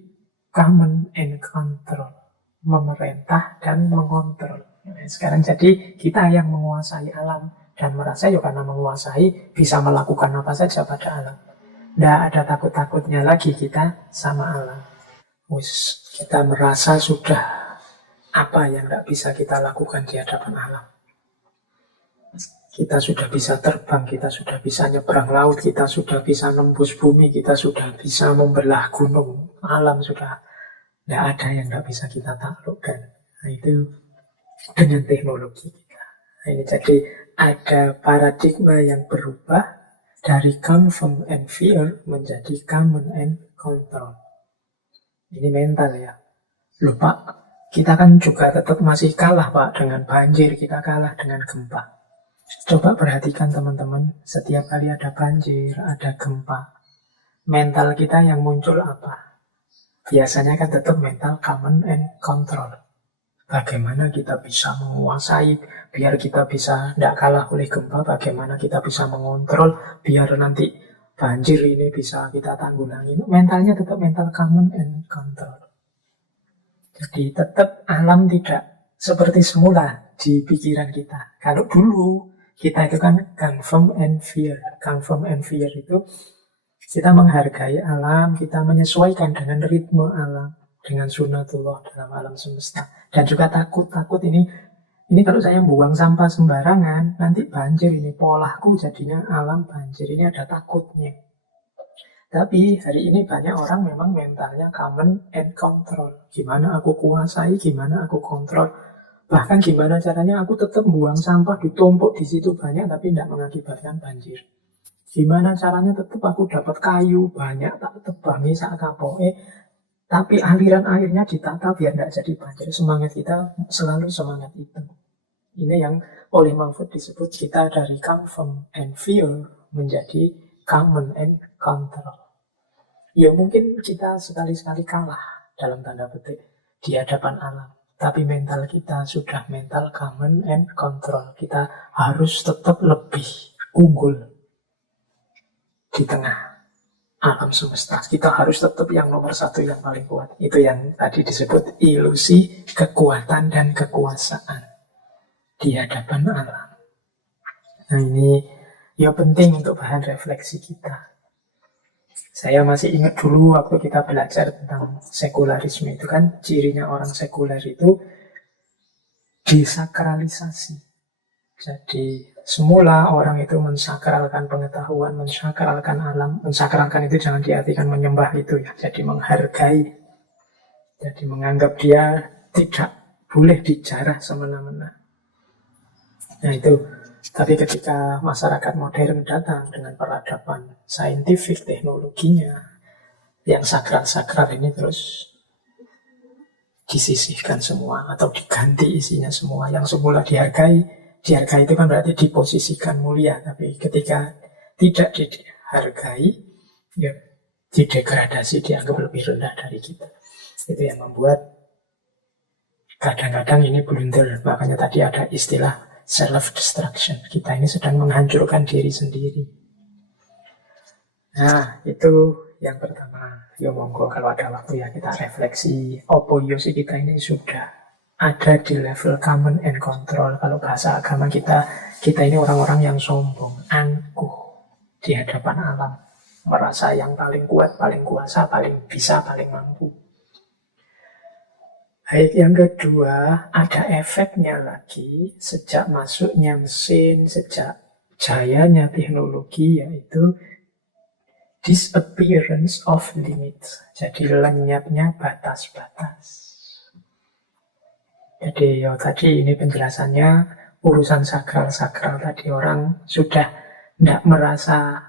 command and control, memerintah dan mengontrol. Nah, sekarang jadi kita yang menguasai alam dan merasa ya karena menguasai bisa melakukan apa saja pada alam. Tidak ada takut-takutnya lagi kita sama alam. Kita merasa sudah apa yang tidak bisa kita lakukan di hadapan alam. Kita sudah bisa terbang, kita sudah bisa nyebrang laut, kita sudah bisa nembus bumi, kita sudah bisa membelah gunung. Alam sudah tidak ada yang tidak bisa kita taklukkan. Nah, itu dengan teknologi kita. Nah, ini jadi ada paradigma yang berubah dari confirm and fear menjadi command and control. Ini mental ya. Lupa. Kita kan juga tetap masih kalah Pak dengan banjir, kita kalah dengan gempa. Coba perhatikan teman-teman, setiap kali ada banjir, ada gempa, mental kita yang muncul apa? Biasanya kan tetap mental command and control. Bagaimana kita bisa menguasai, biar kita bisa tidak kalah oleh gempa, bagaimana kita bisa mengontrol, biar nanti banjir ini bisa kita tanggulangi. Mentalnya tetap mental command and control. Jadi tetap alam tidak seperti semula di pikiran kita. Kalau dulu kita itu kan confirm and fear. Confirm and fear itu kita menghargai alam, kita menyesuaikan dengan ritme alam, dengan sunatullah dalam alam semesta. Dan juga takut ini kalau saya buang sampah sembarangan, nanti banjir ini, polahku jadinya alam banjir. Ini ada takutnya. Tapi hari ini banyak orang memang mentalnya command and control. Gimana aku kuasai, gimana aku kontrol. Bahkan gimana caranya aku tetap buang sampah ditumpuk di situ banyak tapi tidak mengakibatkan banjir. Gimana caranya tetap aku dapat kayu banyak tak tebangi sak kapoke, tapi aliran airnya ditata biar tidak jadi banjir. Semangat kita selalu semangat itu. Ini yang oleh Mahfud disebut kita dari confirm and fear menjadi command and control. Ya mungkin kita sekali-sekali kalah dalam tanda petik di hadapan alam. Tapi mental kita sudah mental command and control. Kita harus tetap lebih unggul di tengah alam semesta. Kita harus tetap yang nomor satu, yang paling kuat. Itu yang tadi disebut ilusi kekuatan dan kekuasaan di hadapan alam. Nah ini ya penting untuk bahan refleksi kita. Saya masih ingat dulu waktu kita belajar tentang sekularisme itu kan cirinya orang sekuler itu disakralisasi. Jadi semula orang itu mensakralkan pengetahuan, mensakralkan alam. Mensakralkan itu jangan diartikan menyembah itu ya. Jadi menghargai. Jadi menganggap dia tidak boleh dijarah semena-mena. Nah itu. Tapi ketika masyarakat modern datang dengan peradaban saintifik teknologinya, yang sakral-sakral ini terus disisihkan semua atau diganti isinya semua. Yang semula dihargai itu kan berarti diposisikan mulia. Tapi ketika tidak dihargai, ya didegradasi, dianggap lebih rendah dari kita. Itu yang membuat kadang-kadang ini blunder. Makanya tadi ada istilah self-destruction. Kita ini sedang menghancurkan diri sendiri. Nah, itu yang pertama. Ya monggo kalau ada waktu ya kita refleksi. Opoyosi kita ini sudah ada di level command and control. Kalau bahasa agama kita ini orang-orang yang sombong, angkuh di hadapan alam. Merasa yang paling kuat, paling kuasa, paling bisa, paling mampu. Baik, yang kedua, ada efeknya lagi sejak masuknya mesin, sejak jayanya teknologi, yaitu disappearance of limits. Jadi lenyapnya batas-batas. Jadi ya tadi ini penjelasannya, urusan sakral-sakral tadi orang sudah tidak merasa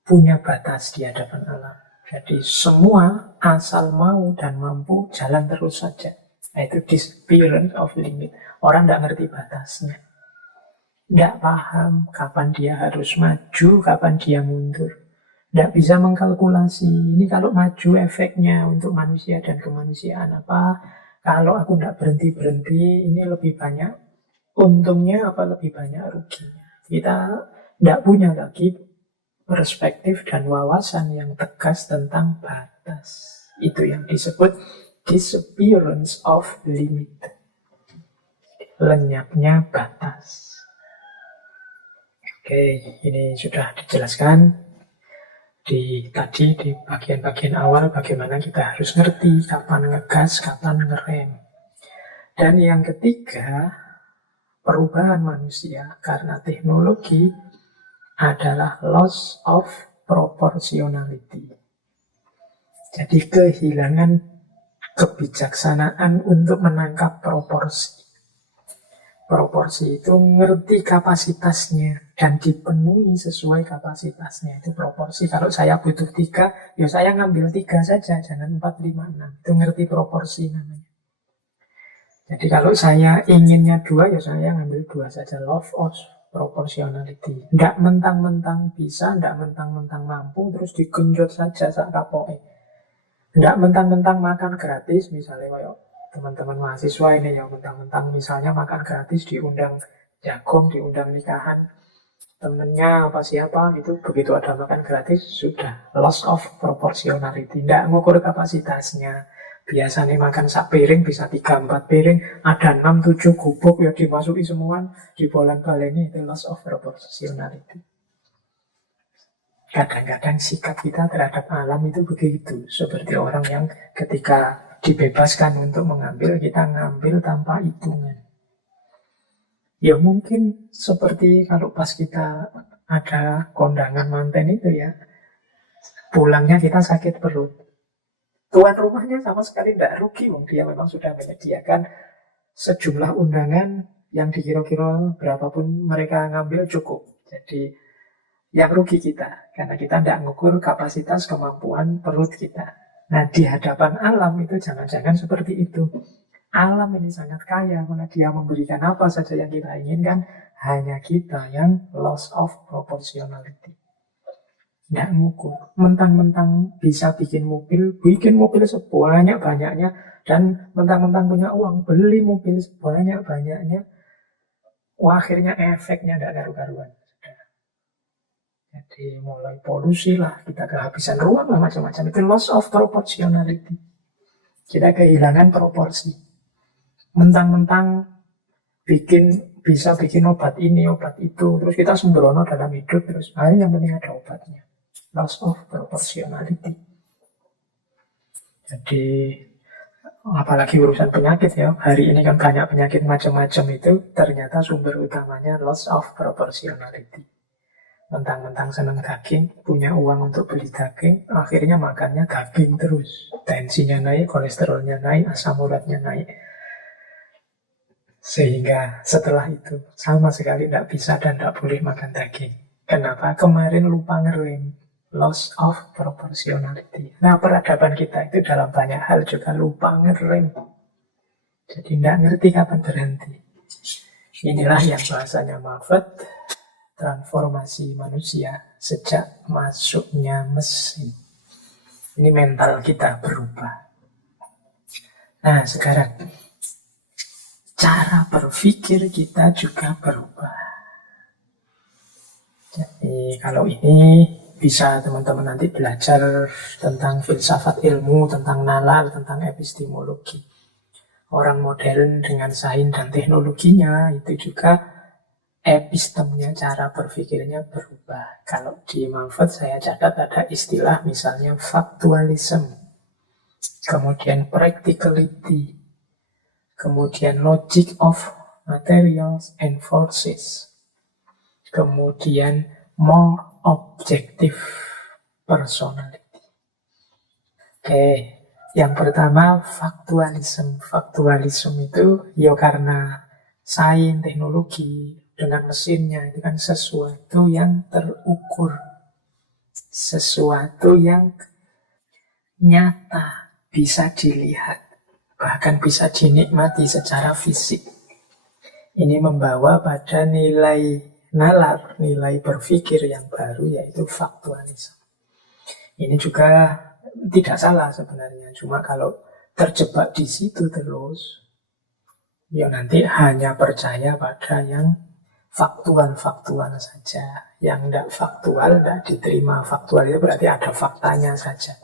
punya batas di hadapan alam. Jadi semua asal mau dan mampu jalan terus saja. Nah, itu disappearance of limit. Orang tidak ngerti batasnya. Tidak paham kapan dia harus maju, kapan dia mundur. Tidak bisa mengkalkulasi, ini kalau maju efeknya untuk manusia dan kemanusiaan apa. Kalau aku tidak berhenti-berhenti, ini lebih banyak untungnya apa lebih banyak ruginya. Kita tidak punya lagi perspektif dan wawasan yang tegas tentang batas. Itu yang disebut disappearance of limit. Lenyapnya batas. Oke, ini sudah dijelaskan tadi di bagian-bagian awal bagaimana kita harus ngerti kapan ngegas, kapan ngerem. Dan yang ketiga, perubahan manusia karena teknologi adalah loss of proportionality. Jadi kehilangan kebijaksanaan untuk menangkap proporsi. Proporsi itu ngerti kapasitasnya dan dipenuhi sesuai kapasitasnya. Itu proporsi. Kalau saya butuh 3, ya saya ngambil 3 saja, jangan 4, 5, 6. Itu ngerti proporsi namanya. Jadi kalau saya inginnya 2, ya saya ngambil 2 saja. Love of proportionality. Tidak mentang-mentang bisa, tidak mentang-mentang mampu, terus digenjot saja sak kapoke. Tidak mentang-mentang makan gratis, misalnya kayak teman-teman mahasiswa ini yang mentang-mentang misalnya makan gratis, diundang jagung, diundang nikahan temennya apa siapa gitu, begitu ada makan gratis sudah loss of proportionality, tidak ngukur kapasitasnya. Biasanya makan sak piring bisa 3-4 piring, ada 6-7 gubuk ya dimasuki semua, dibolan-baleni, itu loss of proportionality. Kadang-kadang sikap kita terhadap alam itu begitu, seperti orang yang ketika dibebaskan untuk mengambil, kita ngambil tanpa hitungan. Ya mungkin seperti kalau pas kita ada kondangan manten itu ya, pulangnya kita sakit perut. Tuan rumahnya sama sekali tidak rugi, dia memang sudah menyediakan sejumlah undangan yang dikira-kira berapapun mereka ngambil cukup. Jadi yang rugi kita, karena kita tidak ngukur kapasitas kemampuan perut kita. Nah, di hadapan alam itu jangan-jangan seperti itu. Alam ini sangat kaya, karena dia memberikan apa saja yang kita inginkan. Hanya kita yang loss of proportionality. Tidak ngukur. Mentang-mentang bisa bikin mobil sebanyak-banyaknya. Dan mentang-mentang punya uang, beli mobil sebanyak-banyaknya. Wah, akhirnya efeknya tidak karu-karuan. Jadi mulai polusi lah, kita kehabisan ruang lah, macam-macam. Itu loss of proportionality. Kita kehilangan proporsi. Mentang-mentang bisa bikin obat ini, obat itu, terus kita sembrono dalam hidup, terus yang penting ada obatnya. Loss of proportionality. Jadi apalagi urusan penyakit ya, hari ini kan banyak penyakit macam-macam itu, ternyata sumber utamanya loss of proportionality. Mentang-mentang senang daging, punya uang untuk beli daging, akhirnya makannya daging terus. Tensinya naik, kolesterolnya naik, asam uratnya naik. Sehingga setelah itu sama sekali tidak bisa dan tidak boleh makan daging. Kenapa? Kemarin lupa ngerem. Loss of proportionality. Nah, peradaban kita itu dalam banyak hal juga lupa ngerem. Jadi tidak ngerti kapan berhenti. Inilah yang bahasanya Moffat, transformasi manusia sejak masuknya mesin. Ini mental kita berubah. Nah, sekarang cara berpikir kita juga berubah. Jadi kalau ini bisa teman-teman nanti belajar tentang filsafat ilmu, tentang nalar, tentang epistemologi. Orang modern dengan sains dan teknologinya itu juga epistemnya, cara berpikirnya berubah. Kalau di Moffat saya catat ada istilah misalnya factualism, kemudian practicality, kemudian logic of materials and forces, kemudian more objective personality. Oke, Yang pertama, faktualisme. Faktualisme itu ya karena sains, teknologi, dengan mesinnya itu kan sesuatu yang terukur, sesuatu yang nyata, bisa dilihat, bahkan bisa dinikmati secara fisik. Ini membawa pada nilai nalar, nilai berpikir yang baru, yaitu faktualisme. Ini juga tidak salah sebenarnya, cuma kalau terjebak di situ terus, ya nanti hanya percaya pada yang faktual-faktual saja. Yang tidak faktual tidak diterima. Faktual itu berarti ada faktanya saja.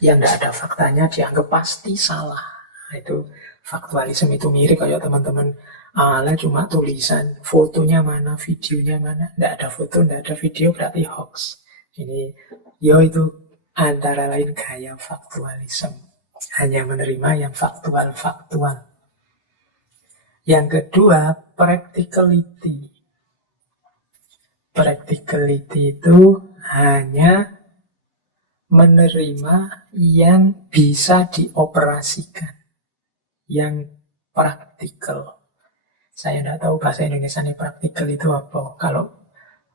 Yang tidak ada faktanya dianggap pasti salah. Nah, itu faktualisme itu mirip kayak teman-teman, ala cuma tulisan, fotonya mana, videonya mana, tidak ada foto, tidak ada video, berarti hoax. Ini itu antara lain gaya faktualisme, hanya menerima yang faktual-faktual. Yang kedua, practicality. Practicality itu hanya menerima yang bisa dioperasikan, yang praktikal. Saya tidak tahu bahasa Indonesia ini praktikal itu apa. Kalau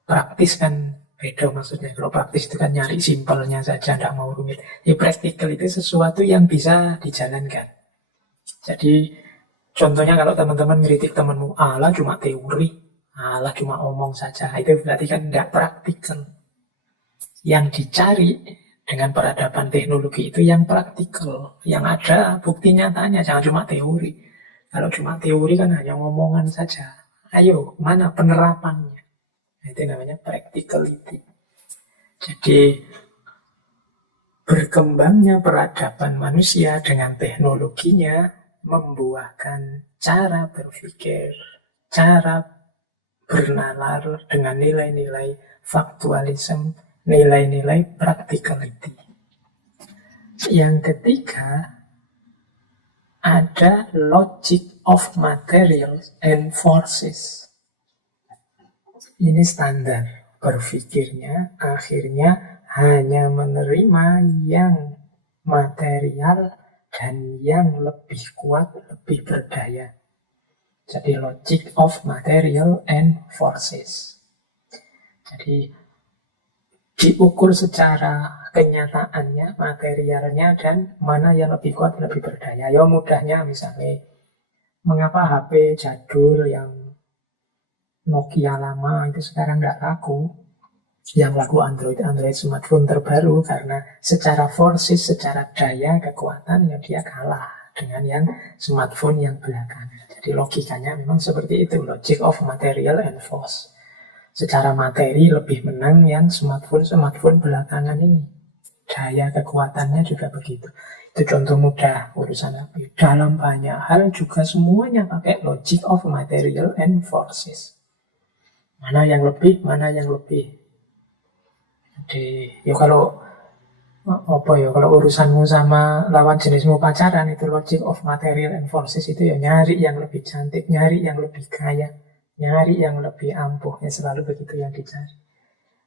praktis kan beda maksudnya. Kalau praktis itu kan nyari simpelnya saja, tidak mau rumit. Ya, praktikal itu sesuatu yang bisa dijalankan. Jadi contohnya kalau teman-teman ngeritik temanmu, ala cuma teori, ala cuma omong saja, itu berarti kan tidak praktikal. Yang dicari dengan peradaban teknologi itu yang praktikal, yang ada bukti nyatanya, jangan cuma teori. Kalau cuma teori kan hanya ngomongan saja. Ayo, mana penerapannya? Itu namanya practicality. Jadi berkembangnya peradaban manusia dengan teknologinya membuahkan cara berpikir, cara bernalar dengan nilai-nilai faktualisme, nilai-nilai practicality. Yang ketiga, ada logic of materials and forces. Ini standar berpikirnya, akhirnya hanya menerima yang material dan yang lebih kuat, lebih berdaya. Jadi logic of material and forces. Jadi diukur secara kenyataannya, materialnya, dan mana yang lebih kuat, lebih berdaya. Ya mudahnya misalnya, mengapa HP jadul yang Nokia lama itu sekarang tidak laku? Yang laku Android smartphone terbaru, karena secara forces, secara daya, kekuatan, ya dia kalah dengan yang smartphone yang belakangan. Jadi logikanya memang seperti itu, logic of material and force. Secara materi lebih menang yang smartphone belakangan ini. Daya kekuatannya juga begitu. Itu contoh mudah urusan HP. Dalam banyak hal juga semuanya pakai logic of material and forces. Mana yang lebih, mana yang lebih. Jadi ya kalau urusanmu sama lawan jenismu pacaran, itu logic of material and forces, itu ya nyari yang lebih cantik, nyari yang lebih kaya, nyari yang lebih ampuh, ya selalu begitu yang dicari.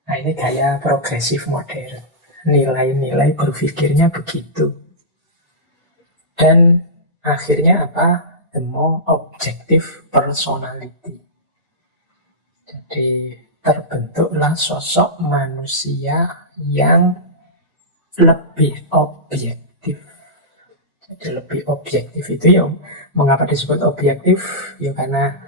Nah ini gaya progresif modern, nilai-nilai berpikirnya begitu. Dan akhirnya apa? The more objective personality. Jadi terbentuklah sosok manusia yang lebih objektif. Jadi lebih objektif itu ya, mengapa disebut objektif? Ya karena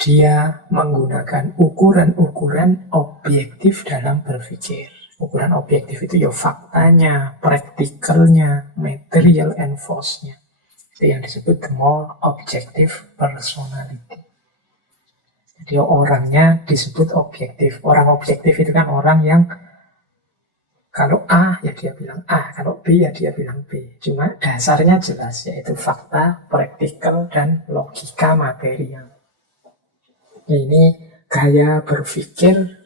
dia menggunakan ukuran-ukuran objektif dalam berpikir. Ukuran objektif itu ya faktanya, praktikalnya, material and force-nya. Itu yang disebut the more objective personality. Jadi orangnya disebut objektif. Orang objektif itu kan orang yang kalau A ya dia bilang A, kalau B ya dia bilang B. Cuma dasarnya jelas, yaitu fakta, praktikal, dan logika material. Ini gaya berpikir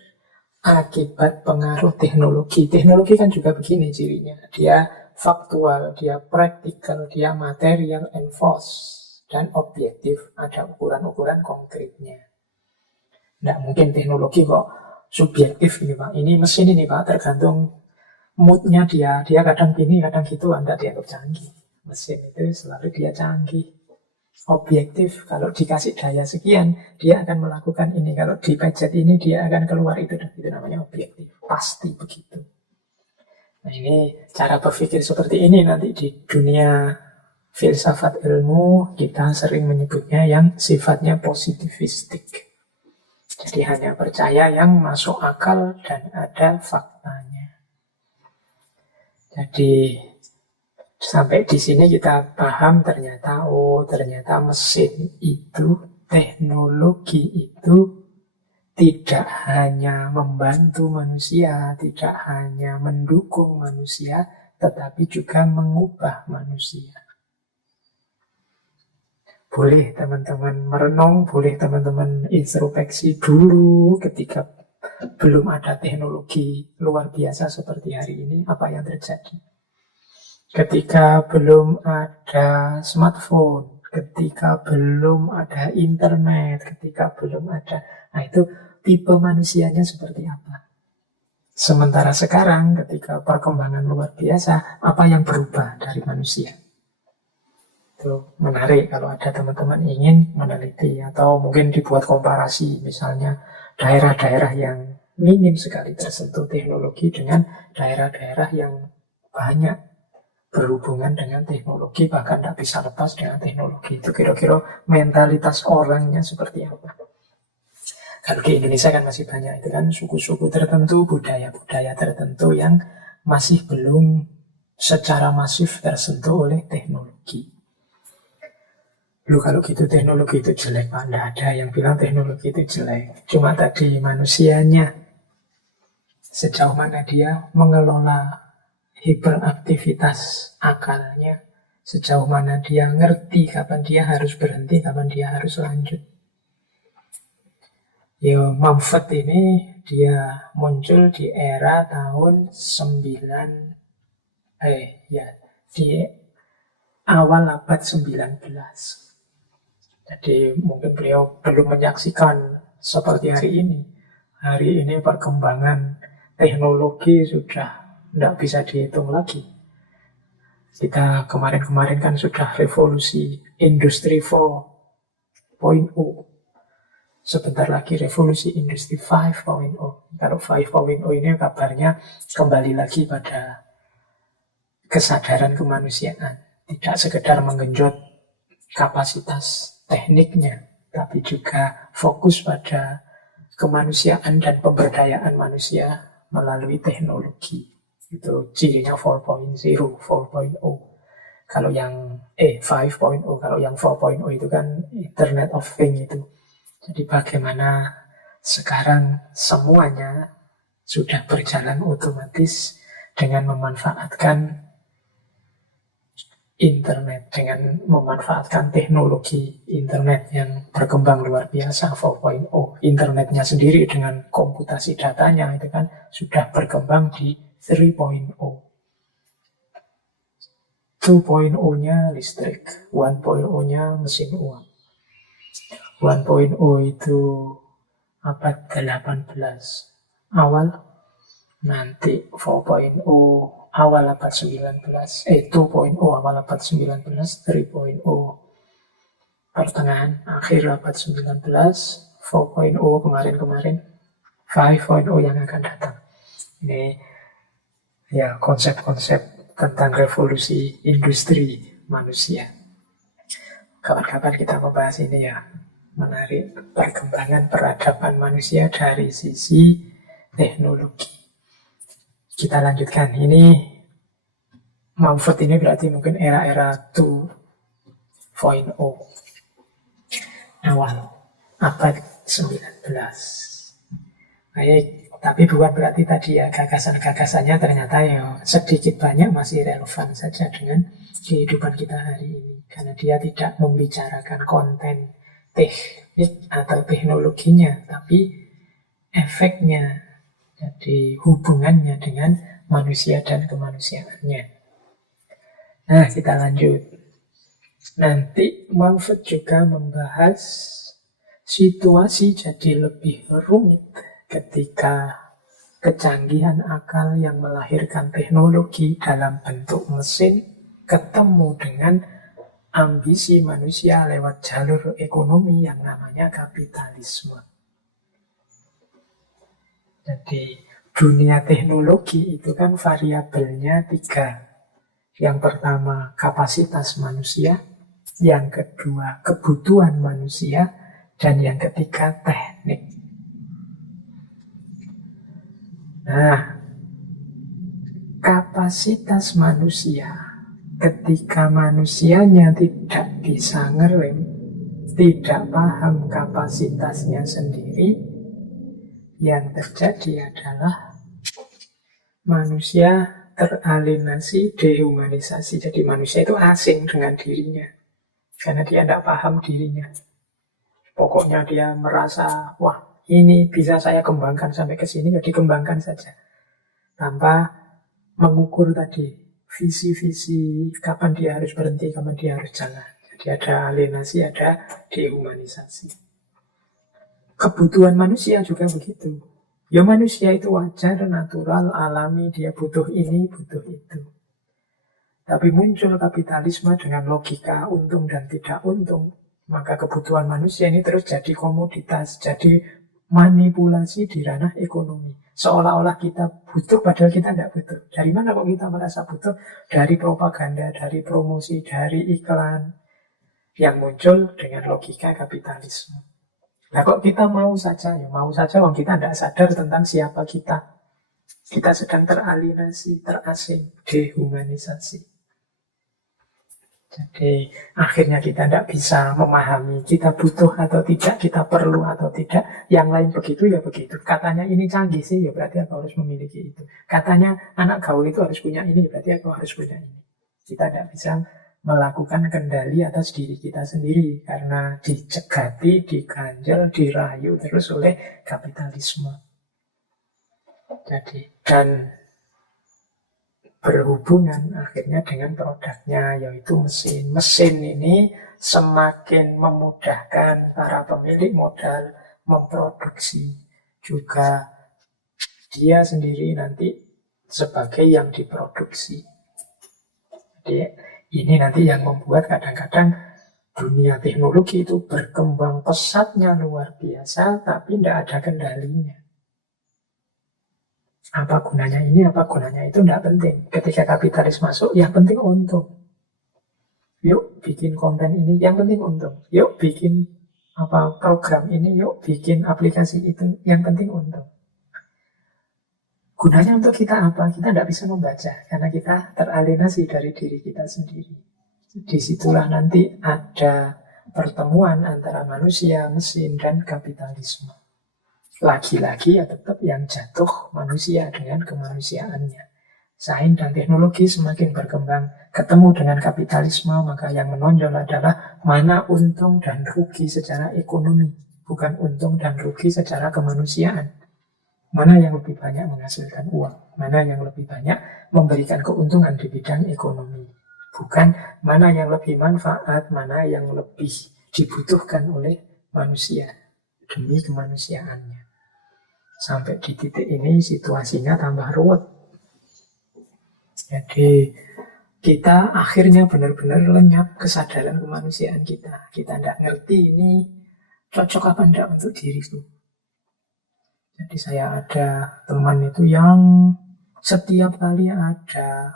akibat pengaruh teknologi. Teknologi kan juga begini cirinya. Dia faktual, dia praktikal, dia material and force, dan objektif. Ada ukuran-ukuran konkretnya. Tidak mungkin teknologi kok subjektif ini Pak. Ini mesin ini Pak, tergantung moodnya dia kadang gini, kadang gitu, Anda dianggap canggih. Mesin itu selalu dia canggih. Objektif, kalau dikasih daya sekian, dia akan melakukan ini. Kalau dipejet ini, dia akan keluar itu. Dan itu namanya objektif. Pasti begitu. Nah, ini cara berpikir seperti ini nanti di dunia filsafat ilmu kita sering menyebutnya yang sifatnya positivistik. Jadi hanya percaya yang masuk akal dan ada faktanya. Jadi sampai di sini kita paham ternyata mesin itu, teknologi itu tidak hanya membantu manusia, tidak hanya mendukung manusia, tetapi juga mengubah manusia. Boleh teman-teman merenung, boleh teman-teman introspeksi dulu ketika belum ada teknologi luar biasa seperti hari ini, apa yang terjadi. Ketika belum ada smartphone, ketika belum ada internet, ketika belum ada, nah itu tipe manusianya seperti apa. Sementara sekarang ketika perkembangan luar biasa, apa yang berubah dari manusia? Itu menarik kalau ada teman-teman ingin meneliti atau mungkin dibuat komparasi, misalnya daerah-daerah yang minim sekali tersentuh teknologi dengan daerah-daerah yang banyak berhubungan dengan teknologi, bahkan tidak bisa lepas dengan teknologi. Itu kira-kira mentalitas orangnya seperti apa. Kalau di Indonesia kan masih banyak itu kan suku-suku tertentu, budaya-budaya tertentu yang masih belum secara masif tersentuh oleh teknologi. Loh kalau gitu teknologi itu jelek, Pak. Tidak ada yang bilang teknologi itu jelek. Cuma tadi manusianya, sejauh mana dia mengelola hiperaktivitas akalnya, sejauh mana dia ngerti kapan dia harus berhenti, kapan dia harus lanjut. Ya, Mumford ini dia muncul di era tahun di awal abad 19. Jadi mungkin beliau belum menyaksikan seperti hari ini. Hari ini perkembangan teknologi sudah tidak bisa dihitung lagi. Kita kemarin-kemarin kan sudah revolusi industri 4.0. Sebentar lagi revolusi industri 5.0. Kalau 5.0 ini kabarnya kembali lagi pada kesadaran kemanusiaan. Tidak sekedar menggenjot kapasitas tekniknya, tapi juga fokus pada kemanusiaan dan pemberdayaan manusia melalui teknologi. Itu cirinya 4.0, 4.0. Kalau yang 5.0, kalau yang 4.0 itu kan Internet of Things itu. Jadi bagaimana sekarang semuanya sudah berjalan otomatis dengan memanfaatkan internet, dengan memanfaatkan teknologi internet yang berkembang luar biasa 4.0. Internetnya sendiri dengan komputasi datanya itu kan sudah berkembang di 3.0. 2.0-nya listrik, 1.0-nya mesin uang. 1.0 itu abad 18 awal, nanti 4.0 awal abad 19, 2.0 awal abad 19, 3.0 pertengahan akhir abad 19, 4.0 kemarin-kemarin, 5.0 yang akan datang. Ini ya konsep-konsep tentang revolusi industri manusia. Kapan-kapan kita membahas ini ya, menarik perkembangan peradaban manusia dari sisi teknologi. Kita lanjutkan. Ini Mumford ini berarti mungkin era-era 2.0 awal abad 19. Baik, tapi bukan berarti tadi ya gagasan-gagasannya ternyata ya sedikit banyak masih relevan saja dengan kehidupan kita hari ini. Karena dia tidak membicarakan konten teknik atau teknologinya, tapi efeknya. Jadi hubungannya dengan manusia dan kemanusiaannya. Nah, kita lanjut. Nanti Mumford juga membahas situasi jadi lebih rumit ketika kecanggihan akal yang melahirkan teknologi dalam bentuk mesin ketemu dengan ambisi manusia lewat jalur ekonomi yang namanya kapitalisme. Jadi dunia teknologi itu kan variabelnya 3. Yang pertama kapasitas manusia, yang kedua kebutuhan manusia, dan yang ketiga teknik. Nah, kapasitas manusia, ketika manusianya tidak bisa ngerem, tidak paham kapasitasnya sendiri, yang terjadi adalah manusia teralienasi, dehumanisasi. Jadi manusia itu asing dengan dirinya, karena dia tidak paham dirinya. Pokoknya dia merasa, wah ini bisa saya kembangkan sampai ke sini, ya dikembangkan saja. Tanpa mengukur tadi visi-visi, kapan dia harus berhenti, kapan dia harus jalan. Jadi ada alienasi, ada dehumanisasi. Kebutuhan manusia juga begitu. Ya manusia itu wajar, natural, alami, dia butuh ini, butuh itu. Tapi muncul kapitalisme dengan logika untung dan tidak untung. Maka kebutuhan manusia ini terus jadi komoditas, jadi manipulasi di ranah ekonomi. Seolah-olah kita butuh, padahal kita tidak butuh. Dari mana kok kita merasa butuh? Dari propaganda, dari promosi, dari iklan yang muncul dengan logika kapitalisme. Nah kok kita mau saja, ya mau saja, wong kita tidak sadar tentang siapa kita. Kita sedang teralienasi, terasing, dehumanisasi. Jadi akhirnya kita tidak bisa memahami kita butuh atau tidak, kita perlu atau tidak. Yang lain begitu ya begitu. Katanya ini canggih sih, ya berarti aku harus memiliki itu. Katanya anak gaul itu harus punya ini, ya berarti aku harus punya ini. Kita tidak bisa melakukan kendali atas diri kita sendiri karena dicegati, diganjel, dirayu terus oleh kapitalisme. Jadi dan berhubungan akhirnya dengan produknya, yaitu mesin. Mesin ini semakin memudahkan para pemilik modal memproduksi. Juga dia sendiri nanti sebagai yang diproduksi. Jadi ini nanti yang membuat kadang-kadang dunia teknologi itu berkembang pesatnya luar biasa, tapi tidak ada kendalinya. Apa gunanya ini, apa gunanya itu, tidak penting. Ketika kapitalis masuk, yang penting untung. Yuk bikin konten ini, yang penting untung. Yuk bikin program ini, yuk bikin aplikasi itu, yang penting untung. Gunanya untuk kita apa? Kita tidak bisa membaca, karena kita teralienasi dari diri kita sendiri. Disitulah nanti ada pertemuan antara manusia, mesin, dan kapitalisme. Lagi-lagi ya tetap yang jatuh manusia dengan kemanusiaannya. Sains dan teknologi semakin berkembang, ketemu dengan kapitalisme, maka yang menonjol adalah mana untung dan rugi secara ekonomi, bukan untung dan rugi secara kemanusiaan. Mana yang lebih banyak menghasilkan uang, mana yang lebih banyak memberikan keuntungan di bidang ekonomi, bukan mana yang lebih manfaat, mana yang lebih dibutuhkan oleh manusia demi kemanusiaannya. Sampai di titik ini situasinya tambah ruwet. Jadi kita akhirnya benar-benar lenyap kesadaran kemanusiaan kita. Kita tidak ngerti ini cocok apa enggak untuk diriku. Jadi saya ada teman itu yang setiap kali ada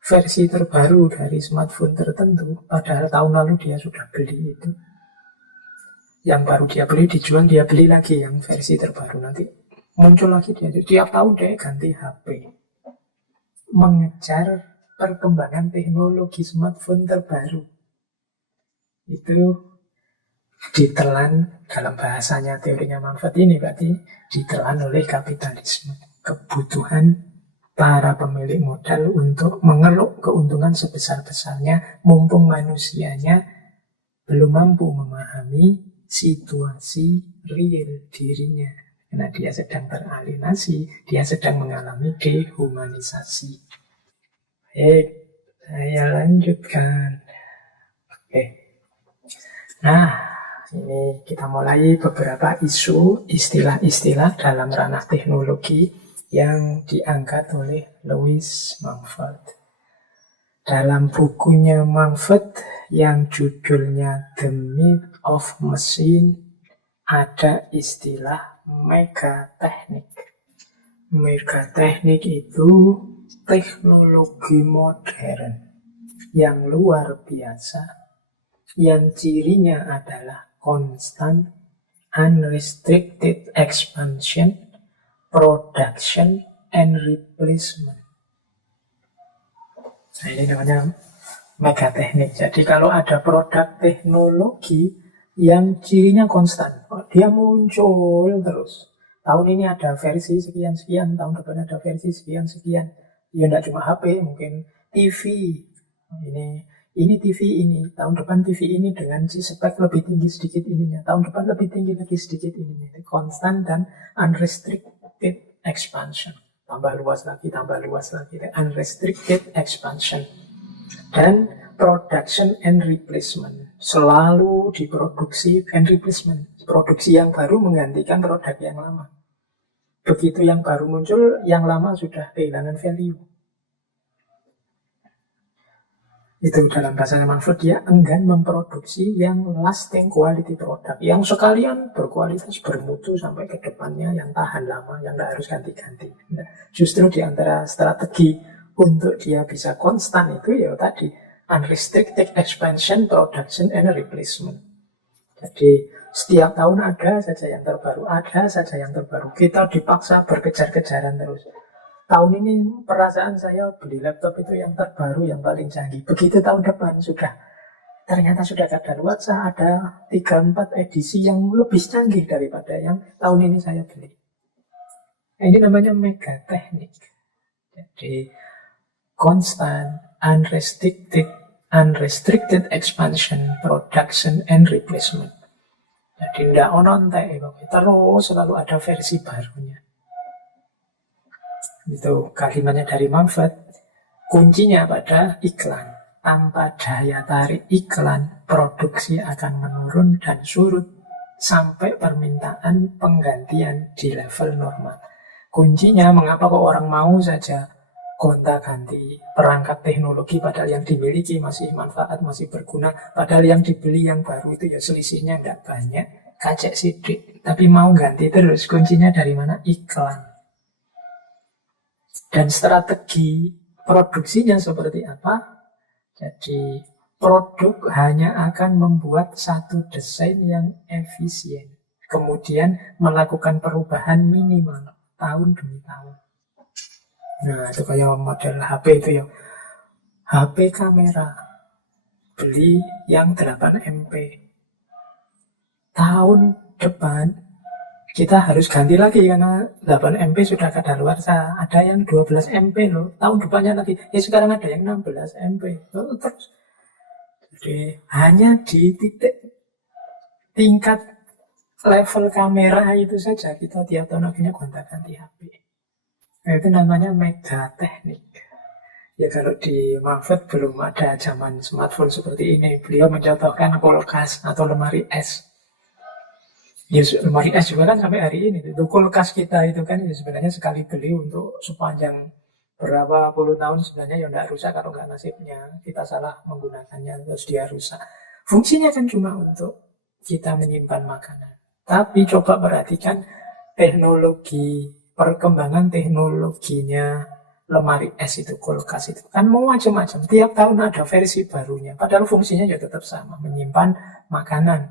versi terbaru dari smartphone tertentu, padahal tahun lalu dia sudah beli itu. Yang baru dia beli dijual, dia beli lagi yang versi terbaru. Nanti muncul lagi dia, tiap tahun dia ganti HP. Mengejar perkembangan teknologi smartphone terbaru. Itu ditelan, dalam bahasanya teorinya manfaat ini berarti ditelan oleh kapitalisme. Kebutuhan para pemilik modal untuk mengeruk keuntungan sebesar-besarnya, mumpung manusianya belum mampu memahami situasi real dirinya. Karena dia sedang teralienasi, dia sedang mengalami dehumanisasi. Baik, saya lanjutkan. Oke. Nah, ini kita mulai beberapa isu, istilah-istilah dalam ranah teknologi yang diangkat oleh Louis Mumford. Dalam bukunya Mumford yang judulnya The Myth of Machine ada istilah megateknik. Megateknik itu teknologi modern yang luar biasa, yang cirinya adalah constant, unrestricted expansion, production, and replacement. Nah, ini namanya megateknik. Jadi kalau ada produk teknologi yang cirinya konstan, dia muncul terus. Tahun ini ada versi sekian-sekian, tahun depan ada versi sekian-sekian. Ya tidak cuma HP, mungkin TV. Ini TV ini, tahun depan TV ini dengan spek lebih tinggi sedikit ininya, tahun depan lebih tinggi lagi sedikit ininya. Konstan dan unrestricted expansion. Tambah luas lagi, unrestricted expansion. Dan production and replacement. Selalu diproduksi and replacement. Produksi yang baru menggantikan produk yang lama. Begitu yang baru muncul, yang lama sudah kehilangan value. Itu dalam bahasa Mumford, dia enggan memproduksi yang lasting quality product, yang sekalian berkualitas, bermutu sampai ke depannya, yang tahan lama, yang tidak harus ganti-ganti. Nah, justru di antara strategi untuk dia bisa konstan itu ya tadi, unrestricted expansion, production, and replacement. Jadi setiap tahun ada saja yang terbaru, ada saja yang terbaru. Kita dipaksa berkejar-kejaran terus. Tahun ini perasaan saya beli laptop itu yang terbaru, yang paling canggih. Begitu tahun depan ternyata sudah kadaluarsa, ada 3-4 edisi yang lebih canggih daripada yang tahun ini saya beli. Nah, ini namanya megateknik. Jadi constant, unrestricted expansion, production, and replacement. Jadi tidak onontek, terus selalu ada versi barunya. Itu kalimatnya dari Mumford. Kuncinya pada iklan. Tanpa daya tarik iklan, produksi akan menurun dan surut sampai permintaan penggantian di level normal. Kuncinya mengapa kok orang mau saja gonta-ganti perangkat teknologi padahal yang dimiliki masih manfaat, masih berguna, padahal yang dibeli yang baru itu ya selisihnya tidak banyak, kacek sidik, tapi mau ganti terus. Kuncinya dari mana? Iklan. Dan strategi produksinya seperti apa? Jadi produk hanya akan membuat satu desain yang efisien, kemudian melakukan perubahan minimal tahun demi tahun. Nah, itu kayak model HP itu ya. HP kamera beli yang 8 MP. Tahun depan kita harus ganti lagi karena 8 MP sudah kadaluarsa. Ada yang 12 MP loh. Tahun depannya lagi. Ya sekarang ada yang 16 MP. Terus. Jadi hanya di tingkat level kamera itu saja kita tiap tahun akhirnya gonta-ganti HP. Nah, itu namanya megateknik. Ya kalau di Mumford belum ada zaman smartphone seperti ini. Beliau mencontohkan kulkas atau lemari es. Ya lemari es juga kan sampai hari ini. Itu kulkas kita itu kan ya sebenarnya sekali beli untuk sepanjang berapa puluh tahun sebenarnya ya tidak rusak kalau nggak nasibnya kita salah menggunakannya terus dia rusak. Fungsinya kan cuma untuk kita menyimpan makanan. Tapi coba perhatikan teknologi, perkembangan teknologinya lemari es itu, kulkas itu kan mau macam-macam. Tiap tahun ada versi barunya. Padahal fungsinya ya tetap sama, menyimpan makanan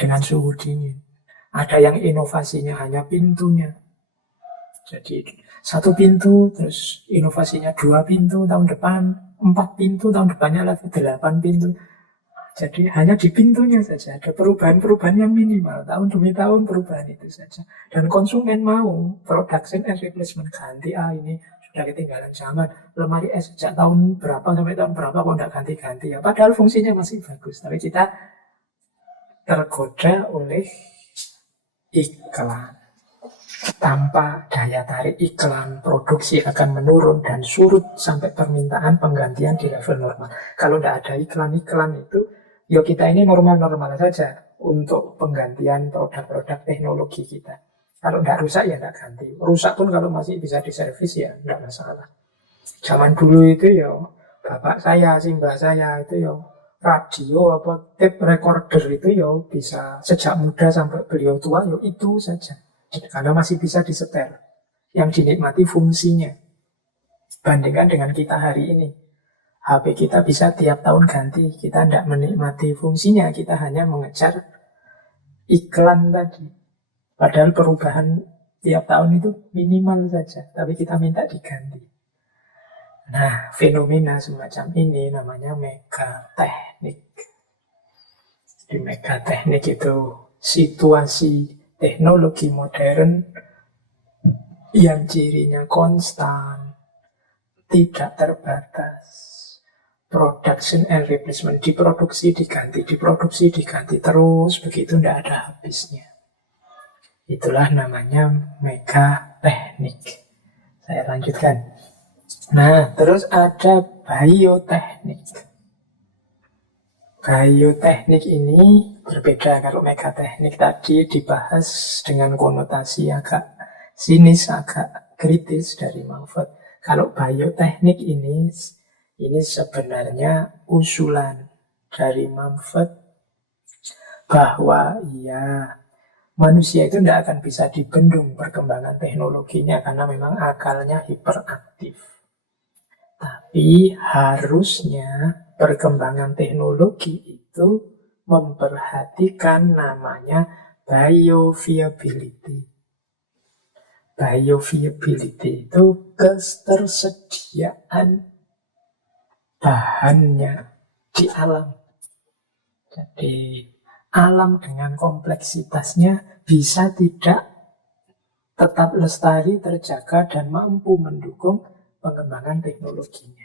dengan suhu dingin. Ada yang inovasinya hanya pintunya. Jadi 1 pintu, terus inovasinya 2 pintu tahun depan, 4 pintu tahun depannya lagi 8 pintu. Jadi hanya di pintunya saja ada perubahan-perubahan yang minimal, tahun demi tahun perubahan itu saja. Dan konsumen mau production and replacement, ganti ini sudah ketinggalan zaman. Lemari es sejak tahun berapa sampai tahun berapa kok tidak ganti-ganti ya. Padahal fungsinya masih bagus, tapi kita tergoda oleh iklan. Tanpa daya tarik iklan, produksi akan menurun dan surut sampai permintaan penggantian di level normal. Kalau tidak ada iklan-iklan itu, ya kita ini normal-normal saja untuk penggantian produk-produk teknologi kita. Kalau nggak rusak ya nggak ganti. Rusak pun kalau masih bisa diservis ya nggak masalah. Zaman dulu itu ya bapak saya, simbah saya itu ya radio apa tape recorder itu ya bisa sejak muda sampai beliau tua ya itu saja. Karena masih bisa disetel. Yang dinikmati fungsinya. Bandingkan dengan kita hari ini. HP kita bisa tiap tahun ganti. Kita tidak menikmati fungsinya. Kita hanya mengejar iklan tadi. Padahal perubahan tiap tahun itu minimal saja. Tapi kita minta diganti. Nah, fenomena semacam ini namanya megateknik. Di megateknik itu situasi teknologi modern yang cirinya konstan, tidak terbatas. Production and replacement, diproduksi diganti terus, begitu tidak ada habisnya. Itulah namanya megateknik. Saya lanjutkan. Nah, terus ada bioteknik. Bioteknik ini berbeda. Kalau megateknik tadi dibahas dengan konotasi agak sinis, agak kritis dari Mumford. Kalau bioteknik ini sebenarnya usulan dari Mumford bahwa manusia itu tidak akan bisa dibendung perkembangan teknologinya karena memang akalnya hiperaktif. Tapi harusnya perkembangan teknologi itu memperhatikan namanya bioviability. Bioviability itu ketersediaan bahannya di alam. Jadi alam dengan kompleksitasnya bisa tidak tetap lestari, terjaga, dan mampu mendukung pengembangan teknologinya.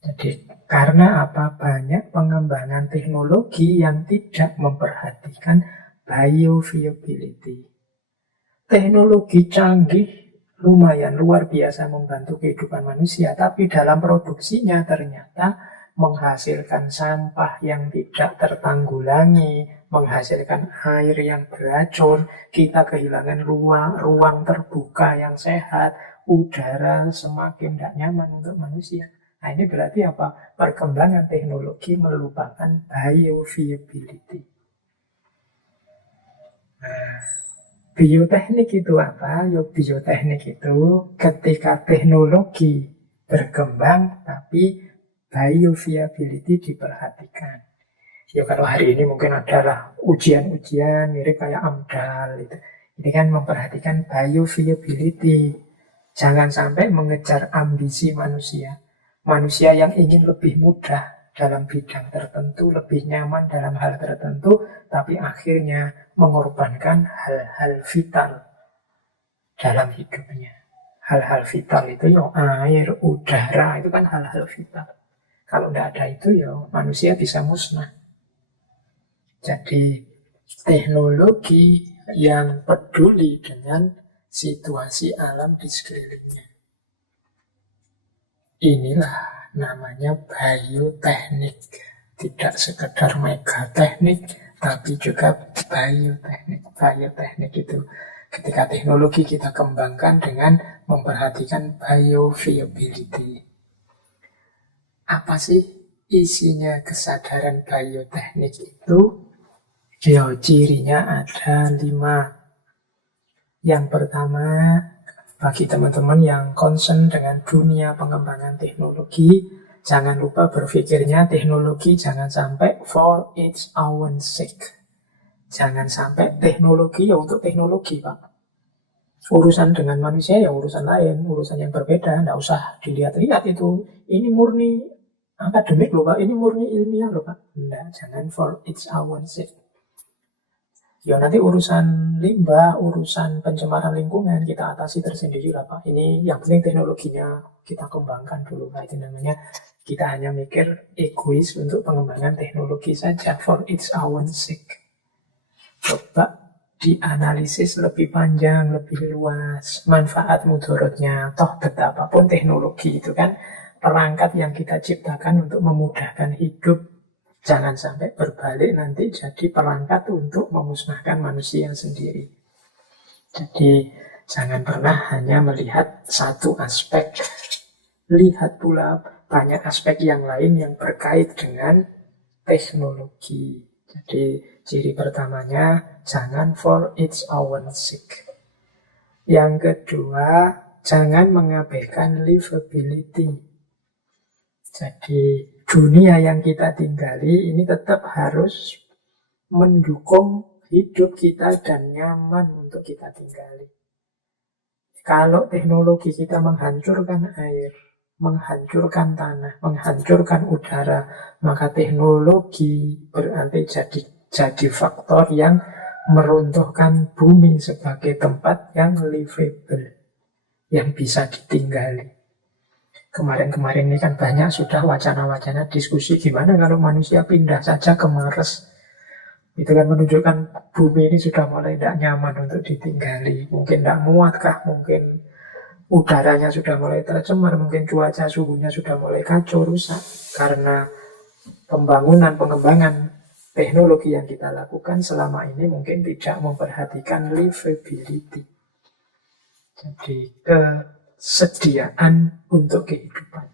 Jadi karena apa? Banyak pengembangan teknologi yang tidak memperhatikan bioviability. Teknologi canggih lumayan luar biasa membantu kehidupan manusia, tapi dalam produksinya ternyata menghasilkan sampah yang tidak tertanggulangi, menghasilkan air yang beracun, kita kehilangan ruang terbuka yang sehat, udara semakin tidak nyaman untuk manusia. Nah, ini berarti apa? Perkembangan teknologi melupakan bioviability. Nah, bioteknik itu apa? Bioteknik itu ketika teknologi berkembang tapi bioviability diperhatikan. Kalau hari ini mungkin adalah ujian-ujian mirip kayak AMDAL itu. Ini kan memperhatikan bioviability. Jangan sampai mengejar ambisi manusia. Manusia yang ingin lebih mudah dalam bidang tertentu, lebih nyaman dalam hal tertentu, tapi akhirnya mengorbankan hal-hal vital dalam hidupnya. Hal-hal vital itu air, udara, itu kan hal-hal vital. Kalau tidak ada itu manusia bisa musnah. Jadi teknologi yang peduli dengan situasi alam di sekelilingnya. Inilah namanya bioteknik. Tidak sekedar megateknik, tapi juga bioteknik. Bioteknik itu ketika teknologi kita kembangkan dengan memperhatikan bioviability. Apa sih isinya kesadaran bioteknik itu? Cirinya ada 5. Yang pertama, bagi teman-teman yang concern dengan dunia pengembangan teknologi, jangan lupa berpikirnya teknologi jangan sampai for its own sake. Jangan sampai teknologi untuk teknologi, Pak. Urusan dengan manusia urusan lain, urusan yang berbeda, tidak usah dilihat-lihat itu. Ini murni akademik loh, Pak. Ini murni ilmiah loh, Pak. Tidak, jangan for its own sake. Nanti urusan limbah, urusan pencemaran lingkungan kita atasi tersendiri lah, Pak. Ini yang penting teknologinya kita kembangkan dulu. Nah, itu namanya kita hanya mikir egois untuk pengembangan teknologi saja for its own sake. Coba dianalisis lebih panjang, lebih luas, manfaat mudaratnya. Toh betapapun teknologi itu kan perangkat yang kita ciptakan untuk memudahkan hidup. Jangan sampai berbalik nanti jadi perangkat untuk memusnahkan manusia sendiri. Jadi jangan pernah hanya melihat satu aspek. Lihat pula banyak aspek yang lain yang berkait dengan teknologi. Jadi ciri pertamanya, jangan for its own sake. Yang kedua, jangan mengabaikan livability. Jadi dunia yang kita tinggali ini tetap harus mendukung hidup kita dan nyaman untuk kita tinggali. Kalau teknologi kita menghancurkan air, menghancurkan tanah, menghancurkan udara, maka teknologi berarti jadi faktor yang meruntuhkan bumi sebagai tempat yang livable, yang bisa ditinggali. Kemarin-kemarin ini kan banyak sudah wacana-wacana diskusi gimana kalau manusia pindah saja ke Mars. Itu kan menunjukkan bumi ini sudah mulai tidak nyaman untuk ditinggali. Mungkin tidak muatkah, mungkin udaranya sudah mulai tercemar, mungkin cuaca suhunya sudah mulai kacau, rusak. Karena pengembangan teknologi yang kita lakukan selama ini mungkin tidak memperhatikan livability. Jadi kesediaan untuk kehidupan.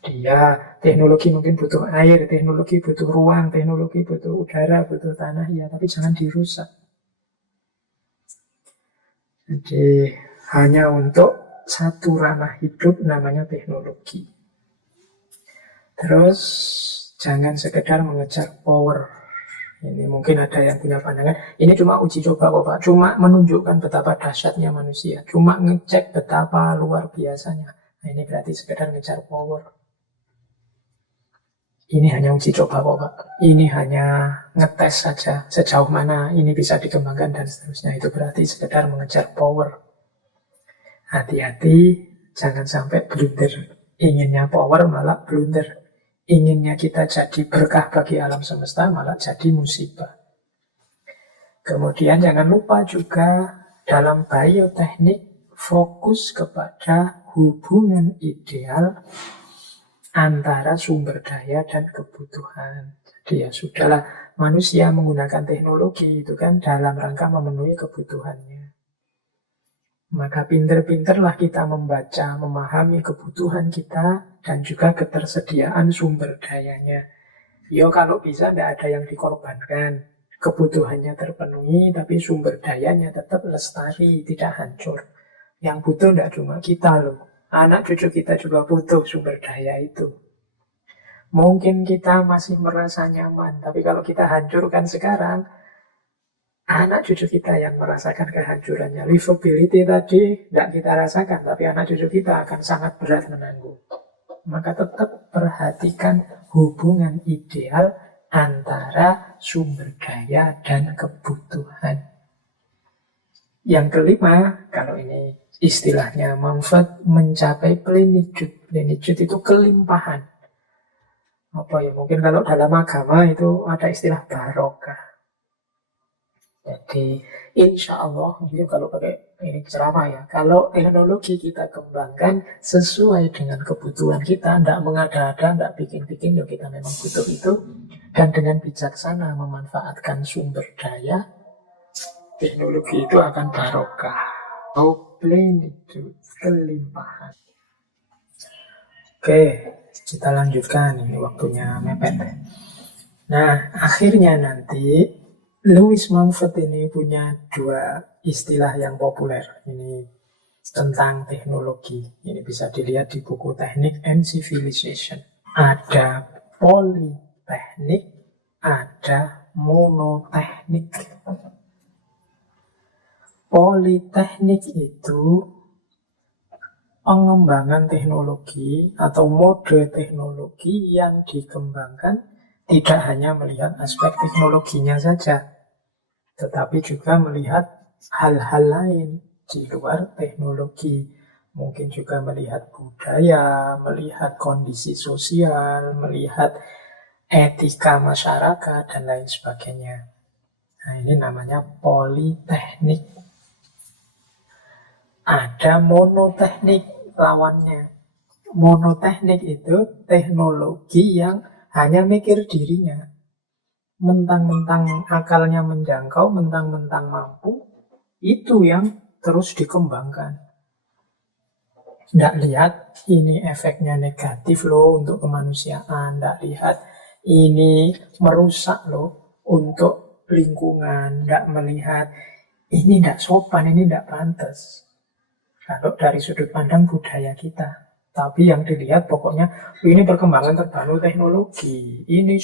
Dia teknologi mungkin butuh air, teknologi butuh ruang, teknologi butuh udara, butuh tanah, ya, tapi jangan dirusak. Jadi hanya untuk satu ranah hidup namanya teknologi. Terus jangan sekedar mengejar power. Ini mungkin ada yang punya pandangan, ini cuma uji coba kok Pak, cuma menunjukkan betapa dahsyatnya manusia, cuma ngecek betapa luar biasanya. Nah, ini berarti sekedar ngejar power. Ini hanya uji coba kok Pak, ini hanya ngetes saja sejauh mana ini bisa dikembangkan dan seterusnya. Itu berarti sekedar mengejar power. Hati-hati, jangan sampai blunder. Inginnya power malah blunder. Inginnya kita jadi berkah bagi alam semesta malah jadi musibah. Kemudian jangan lupa juga dalam bioteknik fokus kepada hubungan ideal antara sumber daya dan kebutuhan. Jadi ya sudahlah, manusia menggunakan teknologi itu kan dalam rangka memenuhi kebutuhannya. Maka pinter-pinterlah kita membaca, memahami kebutuhan kita dan juga ketersediaan sumber dayanya. Yo kalau bisa tidak ada yang dikorbankan. Kebutuhannya terpenuhi tapi sumber dayanya tetap lestari, tidak hancur. Yang butuh tidak cuma kita loh. Anak cucu kita juga butuh sumber daya itu. Mungkin kita masih merasa nyaman, tapi kalau kita hancurkan sekarang, anak cucu kita yang merasakan kehancurannya. Livability tadi tidak kita rasakan, tapi anak cucu kita akan sangat berat menanggung. Maka tetap perhatikan hubungan ideal antara sumber daya dan kebutuhan. Yang kelima, kalau ini istilahnya manfaat mencapai plenitude. Plenitude itu kelimpahan. Apa ya, mungkin kalau dalam agama itu ada istilah barokah. Jadi insya Allah, kalau pakai ini ceramah ya, kalau teknologi kita kembangkan sesuai dengan kebutuhan kita, tidak mengada-ada, tidak bikin-bikin, ya kita memang butuh itu, dan dengan bijaksana memanfaatkan sumber daya, teknologi itu akan barokah. Plenitude, kelimpahan. Oke, kita lanjutkan, ini waktunya mepet. Nah, akhirnya nanti Louis Mumford ini punya dua istilah yang populer. Ini tentang teknologi. Ini bisa dilihat di buku Technique and Civilization. Ada politeknik, ada monoteknik. Politeknik itu pengembangan teknologi atau mode teknologi yang dikembangkan tidak hanya melihat aspek teknologinya saja, tetapi juga melihat hal-hal lain di luar teknologi. Mungkin juga melihat budaya, melihat kondisi sosial, melihat etika masyarakat, dan lain sebagainya. Nah, ini namanya politeknik. Ada monoteknik lawannya. Monoteknik itu teknologi yang hanya mikir dirinya, mentang-mentang akalnya menjangkau, mentang-mentang mampu, Itu yang terus dikembangkan. Nggak lihat ini efeknya negatif loh untuk kemanusiaan. Nggak lihat ini merusak loh untuk lingkungan. Nggak melihat ini nggak sopan, ini nggak pantas. Kalau dari sudut pandang budaya kita. Tapi yang dilihat pokoknya ini perkembangan terbaru teknologi. Ini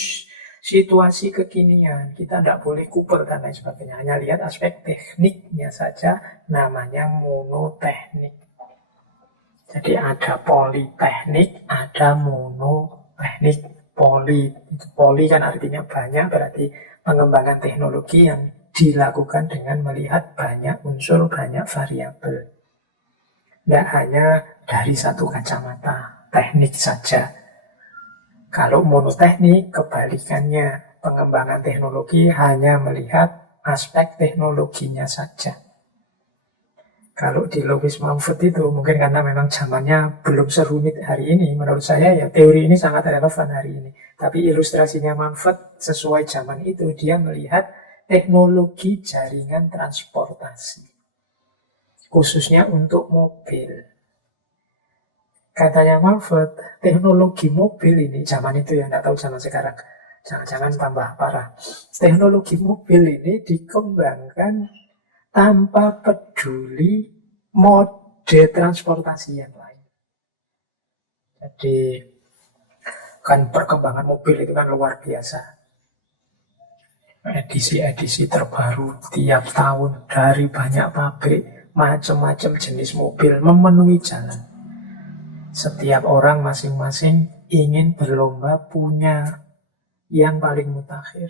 situasi kekinian. Kita tidak boleh kuper dan lain sebagainya. Hanya lihat aspek tekniknya saja, namanya monoteknik. Jadi ada politeknik, ada monoteknik. Poli kan artinya banyak, berarti pengembangan teknologi yang dilakukan dengan melihat banyak unsur, banyak variabel. Tidak hanya dari satu kacamata, teknik saja. Kalau monoteknik, kebalikannya. Pengembangan teknologi hanya melihat aspek teknologinya saja. Kalau di Lewis Mumford itu, mungkin karena memang zamannya belum serumit hari ini, menurut saya ya teori ini sangat relevan hari ini. Tapi ilustrasinya Mumford sesuai zaman itu, dia melihat teknologi jaringan transportasi. Khususnya untuk mobil. Katanya Mumford, teknologi mobil ini, zaman itu ya, tidak tahu zaman sekarang, jangan-jangan tambah parah. Teknologi mobil ini dikembangkan tanpa peduli mode transportasi yang lain. Jadi, kan perkembangan mobil itu kan luar biasa. Edisi-edisi terbaru tiap tahun dari banyak pabrik, macam-macam jenis mobil memenuhi jalan. Setiap orang masing-masing ingin berlomba punya yang paling mutakhir.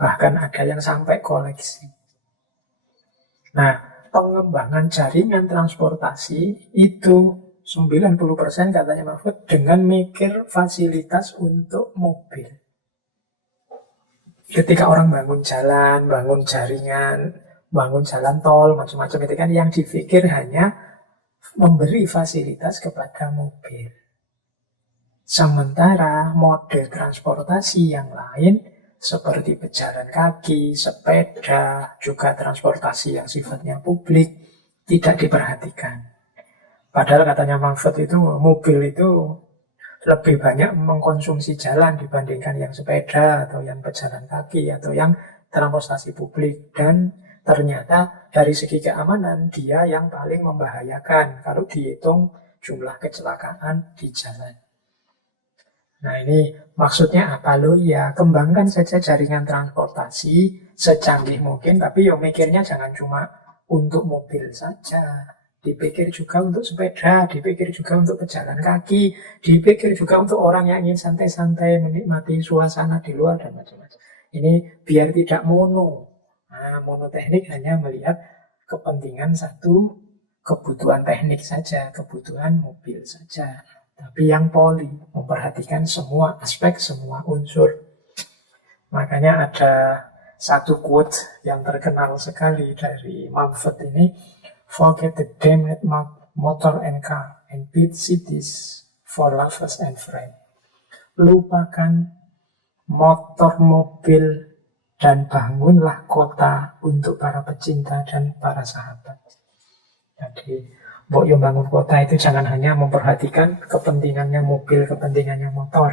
Bahkan ada yang sampai koleksi. Nah, pengembangan jaringan transportasi itu 90% katanya Mahfud dengan mikir fasilitas untuk mobil. Ketika orang bangun jalan, bangun jaringan, bangun jalan tol, macam-macam itu kan yang dipikir hanya memberi fasilitas kepada mobil. Sementara mode transportasi yang lain seperti pejalan kaki, sepeda, juga transportasi yang sifatnya publik tidak diperhatikan. Padahal katanya Mumford itu mobil itu lebih banyak mengkonsumsi jalan dibandingkan yang sepeda atau yang pejalan kaki atau yang transportasi publik. Dan ternyata dari segi keamanan dia yang paling membahayakan kalau dihitung jumlah kecelakaan di jalan. Nah ini maksudnya apa lo ya, kembangkan saja jaringan transportasi secanggih mungkin, tapi ya mikirnya jangan cuma untuk mobil saja. Dipikir juga untuk sepeda, dipikir juga untuk pejalan kaki, dipikir juga untuk orang yang ingin santai-santai menikmati suasana di luar dan macam-macam. Ini biar tidak mono. Nah, monoteknik hanya melihat kepentingan satu, kebutuhan teknik saja, kebutuhan mobil saja. Tapi yang poli, memperhatikan semua aspek, semua unsur. Makanya ada satu quote yang terkenal sekali dari Mumford ini, "Forget the damned motor and car and build cities for lovers and friends." Lupakan motor, mobil, dan bangunlah kota untuk para pecinta dan para sahabat. Jadi mbok yo bangun kota itu jangan hanya memperhatikan kepentingannya mobil, kepentingannya motor.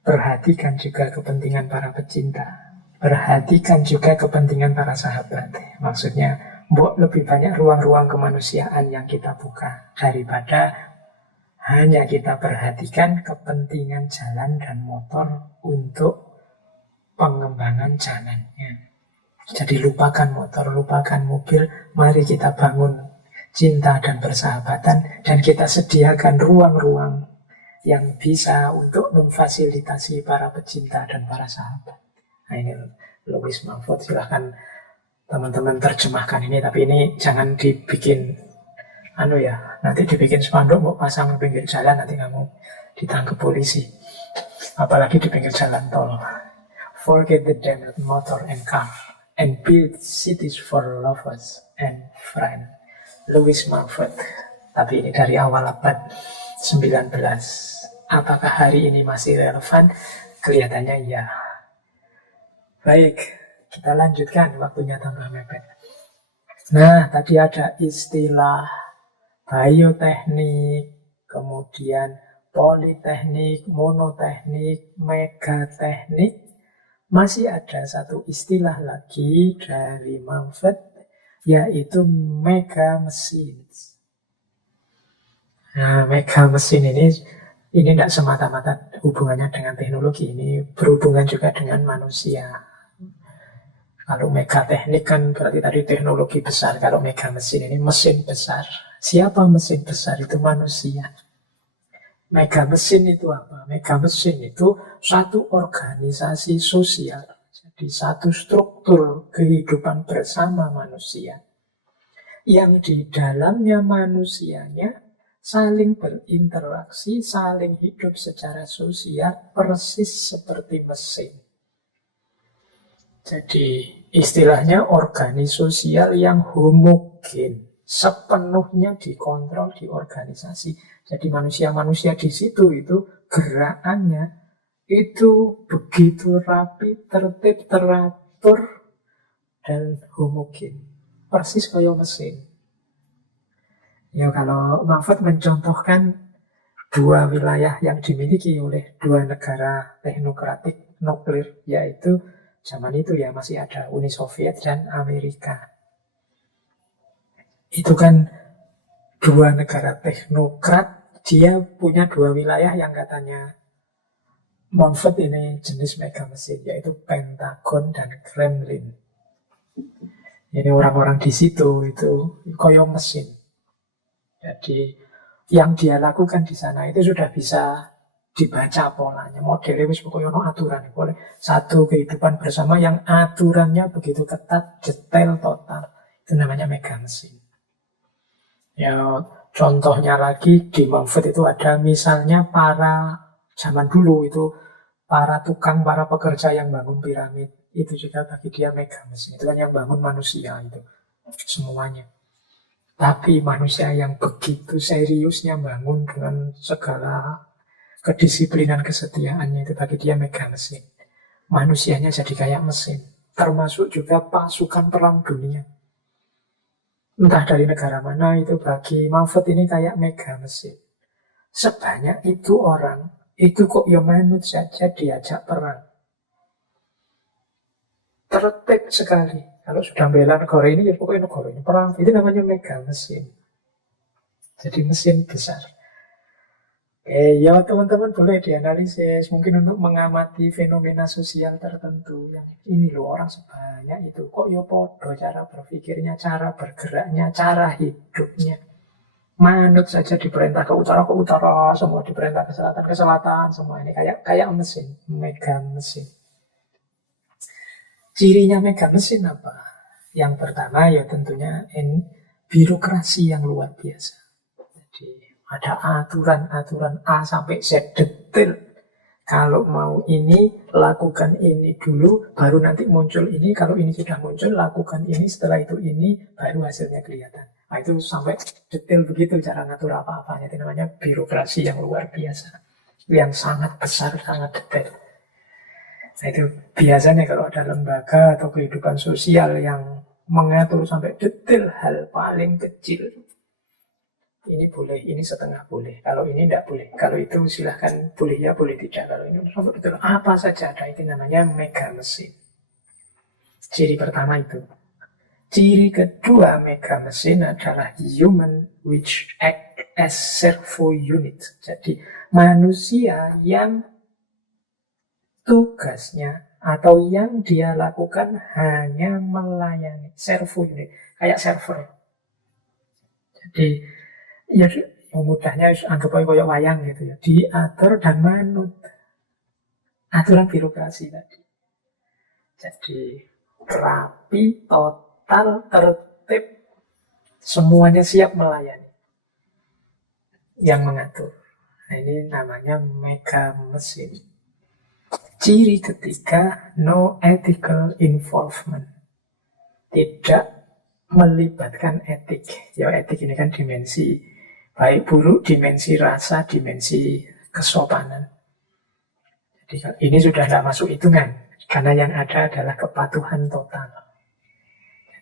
Perhatikan juga kepentingan para pecinta. Perhatikan juga kepentingan para sahabat. Maksudnya, mbok lebih banyak ruang-ruang kemanusiaan yang kita buka daripada hanya kita perhatikan kepentingan jalan dan motor untuk pengembangan jalannya. Jadi lupakan motor, lupakan mobil, mari kita bangun cinta dan persahabatan, dan kita sediakan ruang-ruang yang bisa untuk memfasilitasi para pecinta dan para sahabat. Nah ini Lewis Mumford, silahkan teman-teman terjemahkan ini, tapi ini jangan dibikin nanti dibikin spanduk mau pasang di pinggir jalan, nanti kamu ditangkap polisi, apalagi di pinggir jalan tol. Forget the damned motor and car and build cities for lovers and friends. Lewis Mumford. Tapi ini dari awal abad 19. Apakah hari ini masih relevan? Kelihatannya ya. Baik, Kita lanjutkan, waktunya tambah mepet. Nah, tadi ada istilah bioteknik, kemudian politeknik, monoteknik, megateknik. Masih ada satu istilah lagi dari Mumford, yaitu mega mesin. Nah, mega mesin ini tidak semata-mata hubungannya dengan teknologi, ini berhubungan juga dengan manusia. Kalau megateknik kan berarti tadi teknologi besar. Kalau mega mesin ini mesin besar. Siapa mesin besar? Itu manusia. Mega mesin itu apa? Mega mesin itu satu organisasi sosial. Jadi satu struktur kehidupan bersama manusia. Yang di dalamnya manusianya saling berinteraksi, saling hidup secara sosial, persis seperti mesin. Jadi istilahnya organisasi sosial yang homogen, sepenuhnya dikontrol di organisasi. Jadi manusia-manusia di situ itu gerakannya itu begitu rapi, tertib, teratur, dan homogen. Persis kayak mesin. Ya kalau Mumford mencontohkan dua wilayah yang dimiliki oleh dua negara teknokratik nuklir, yaitu zaman itu ya masih ada Uni Soviet dan Amerika. Itu kan dua negara teknokrat, dia punya dua wilayah yang katanya Mumford ini jenis mega mesin, yaitu Pentagon dan Kremlin. Ini orang-orang di situ itu koyo mesin. Jadi yang dia lakukan di sana itu sudah bisa dibaca polanya, modelnya wis pokoknya no aturan. Boleh satu kehidupan bersama yang aturannya begitu ketat, detail, total. Itu namanya mega mesin. Ya contohnya lagi di Mumford itu ada misalnya para zaman dulu itu para tukang, para pekerja yang bangun piramid. Itu juga bagi dia mega mesin. Itu kan yang bangun manusia itu semuanya. Tapi manusia yang begitu seriusnya bangun dengan segala kedisiplinan kesetiaannya, itu bagi dia mega mesin. Manusianya jadi kayak mesin. Termasuk juga pasukan perang dunia. Entah dari negara mana, itu bagi Mumford ini kayak mega mesin. Sebanyak itu orang, itu kok ya manut saja diajak perang. Tertib sekali. Kalau sudah bela negara ini, ya pokoknya negara ini perang. Itu namanya mega mesin. Jadi mesin besar. Ya teman-teman boleh dianalisis mungkin untuk mengamati fenomena sosial tertentu yang ini loh orang sebanyak itu kok ya podo cara berpikirnya, cara bergeraknya, cara hidupnya. Manut saja diperintah ke utara, semua diperintah ke selatan, semua ini kayak mesin, mega mesin. Cirinya mega mesin apa? Yang pertama ya tentunya birokrasi yang luar biasa. Jadi ada aturan-aturan A sampai Z detail. Kalau mau ini, lakukan ini dulu, baru nanti muncul ini. Kalau ini sudah muncul, lakukan ini. Setelah itu ini, baru hasilnya kelihatan. Nah, itu sampai detail begitu cara ngatur apa-apanya. Itu namanya birokrasi yang luar biasa. Yang sangat besar, sangat detail. Nah, itu biasanya kalau ada lembaga atau kehidupan sosial yang mengatur sampai detail hal paling kecil. Ini boleh, ini setengah boleh. Kalau ini tidak boleh. Kalau itu silahkan boleh ya, boleh tidak. Kalau ini betul apa saja ada. Itu namanya mega mesin. Ciri pertama itu. Ciri kedua mega mesin adalah human which act as servo unit. Jadi manusia yang tugasnya atau yang dia lakukan hanya melayani. Servo unit. Kayak server. Jadi ya mudahnya anggap aja kayak wayang gitu ya, diatur dan manut aturan birokrasi tadi. Jadi rapi, total, tertib, semuanya siap melayani yang mengatur. Nah, ini namanya mega mesin. Ciri ketiga, no ethical involvement. Tidak melibatkan etik. Ya etik ini kan dimensi baik buruk, dimensi rasa, dimensi kesopanan. Jadi ini sudah tidak masuk hitungan. Karena yang ada adalah kepatuhan total.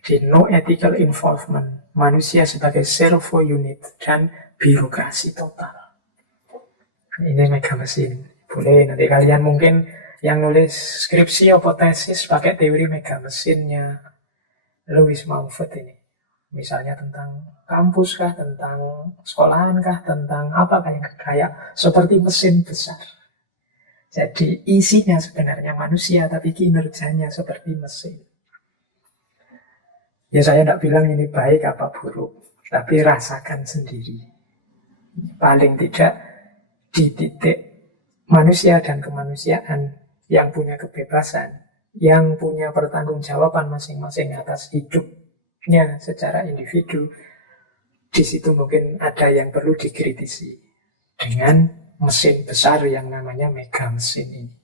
Jadi no ethical involvement, manusia sebagai servo unit dan birokrasi total. Ini mega mesin. Boleh nanti kalian mungkin yang nulis skripsi atau tesis pakai teori mega mesinnya Lewis Mumford ini. Misalnya tentang kampus kah, tentang sekolahan kah, tentang apa kayak seperti mesin besar. Jadi isinya sebenarnya manusia, tapi kinerjanya seperti mesin. Ya saya tidak bilang ini baik apa buruk, tapi rasakan sendiri. Paling tidak di titik manusia dan kemanusiaan yang punya kebebasan, yang punya pertanggungjawaban masing-masing atas hidupnya secara individu, di situ mungkin ada yang perlu dikritisi dengan mesin besar yang namanya mega mesin ini.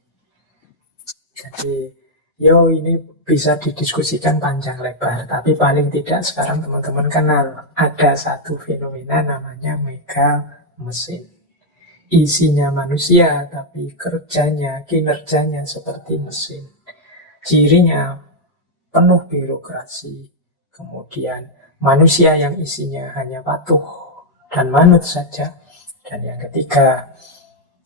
Jadi, ini bisa didiskusikan panjang lebar, tapi paling tidak sekarang teman-teman kenal ada satu fenomena namanya mega mesin. Isinya manusia, tapi kerjanya, kinerjanya seperti mesin. Cirinya penuh birokrasi, kemudian manusia yang isinya hanya patuh dan manut saja. Dan yang ketiga,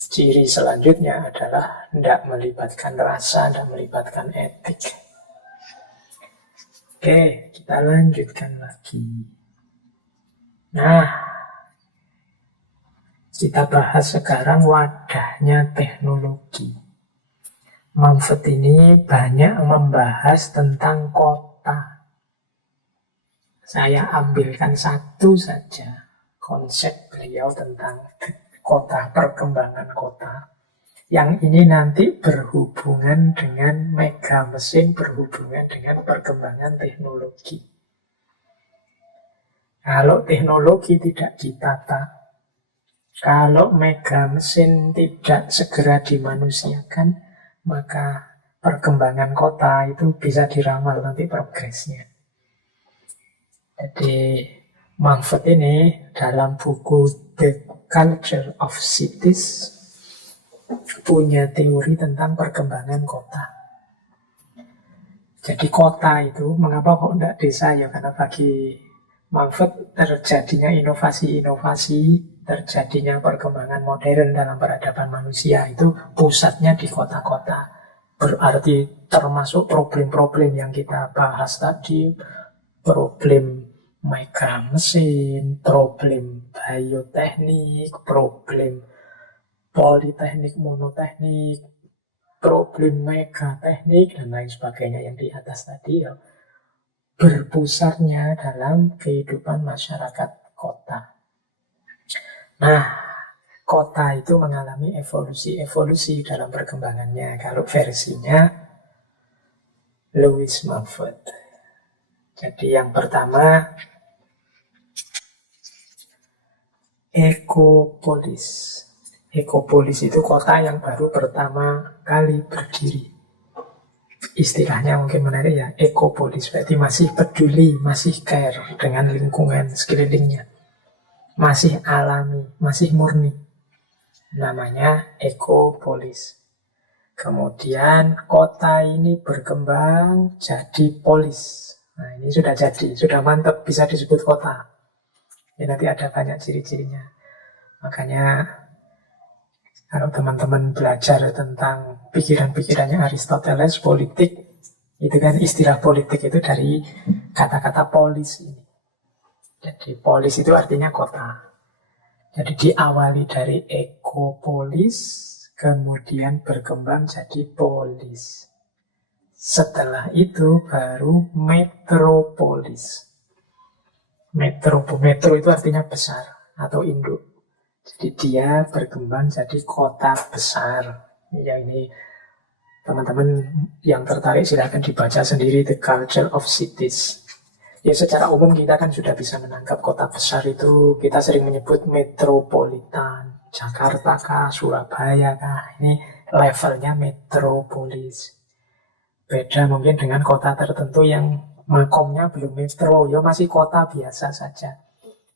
ciri selanjutnya adalah tidak melibatkan rasa, tidak melibatkan etik. Oke, kita lanjutkan lagi. Nah, kita bahas sekarang wadahnya teknologi. Mumford ini banyak membahas tentang kota. Saya ambilkan satu saja konsep beliau tentang kota, perkembangan kota. Yang ini nanti berhubungan dengan mega mesin, berhubungan dengan perkembangan teknologi. Kalau teknologi tidak ditata, kalau mega mesin tidak segera dimanusiakan, maka perkembangan kota itu bisa diramal nanti progresnya. Jadi Mumford ini dalam buku The Culture of Cities punya teori tentang perkembangan kota. Jadi kota itu, mengapa kok tidak desa ya? Karena bagi Mumford terjadinya inovasi-inovasi, terjadinya perkembangan modern dalam peradaban manusia itu pusatnya di kota-kota. Berarti termasuk problem-problem yang kita bahas tadi, problem mega mesin, problem bioteknik, problem politeknik, monoteknik, problem megateknik, dan lain sebagainya yang di atas tadi ya, berpusatnya dalam kehidupan masyarakat kota. Nah, kota itu mengalami evolusi dalam perkembangannya. Kalau versinya Lewis Mumford. Jadi yang pertama, ekopolis. Ekopolis itu kota yang baru pertama kali berdiri. Istilahnya mungkin menarik ya, ekopolis. Berarti masih peduli, masih care dengan lingkungan sekelilingnya. Masih alami, masih murni. Namanya ekopolis. Kemudian kota ini berkembang jadi polis. Nah ini sudah jadi, sudah mantap, bisa disebut kota. Ya, nanti ada banyak ciri-cirinya. Makanya kalau teman-teman belajar tentang pikiran-pikirannya Aristoteles, politik, itu kan istilah politik itu dari kata-kata polis ini. Jadi polis itu artinya kota. Jadi diawali dari ekopolis, kemudian berkembang jadi polis. Setelah itu baru metropolis. Metro itu artinya besar atau induk. Jadi dia berkembang jadi kota besar. Ya ini teman-teman yang tertarik silahkan dibaca sendiri The Culture of Cities. Ya secara umum kita kan sudah bisa menangkap kota besar itu kita sering menyebut metropolitan. Jakarta kah, Surabaya kah, ini levelnya metropolis. Beda mungkin dengan kota tertentu yang makomnya belum metro, ya masih kota biasa saja.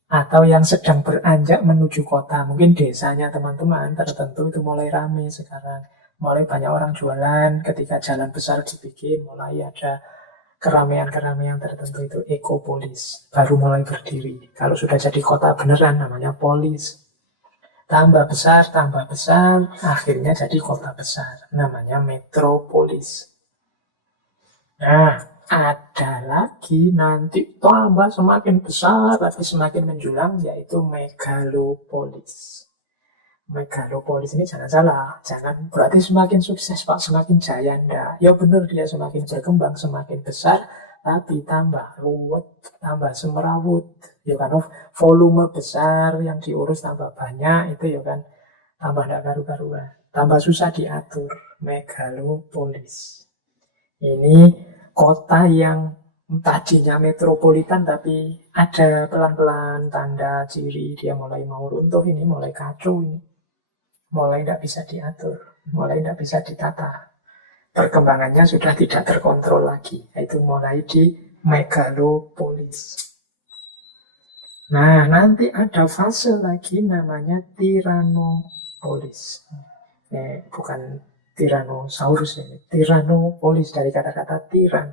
Atau yang sedang beranjak menuju kota, mungkin desanya teman-teman tertentu itu mulai ramai sekarang. Mulai banyak orang jualan, ketika jalan besar dibikin, mulai ada keramaian-keramaian tertentu, itu ekopolis. Baru mulai berdiri. Kalau sudah jadi kota beneran namanya polis. Tambah besar, akhirnya jadi kota besar. Namanya metropolis. Nah, ada lagi nanti tambah semakin besar, tapi semakin menjulang, yaitu megalopolis. Megalopolis ini jangan salah, jangan berarti semakin sukses Pak, semakin jaya, enggak. Ya benar, dia semakin berkembang, semakin besar, tapi tambah ruwet, tambah semerawut. Ya kan, volume besar yang diurus tambah banyak, itu ya kan, tambah enggak karu-karuan, tambah susah diatur. Megalopolis. Ini kota yang tadinya metropolitan tapi ada pelan-pelan tanda ciri dia mulai mau runtuh ini, mulai kacau ini. Mulai tidak bisa diatur, mulai tidak bisa ditata. Perkembangannya sudah tidak terkontrol lagi. Itu mulai di megalopolis. Nah, nanti ada fase lagi namanya tiranopolis. Bukan Tyrannosaurus ini. Tiranopolis dari kata-kata tiran.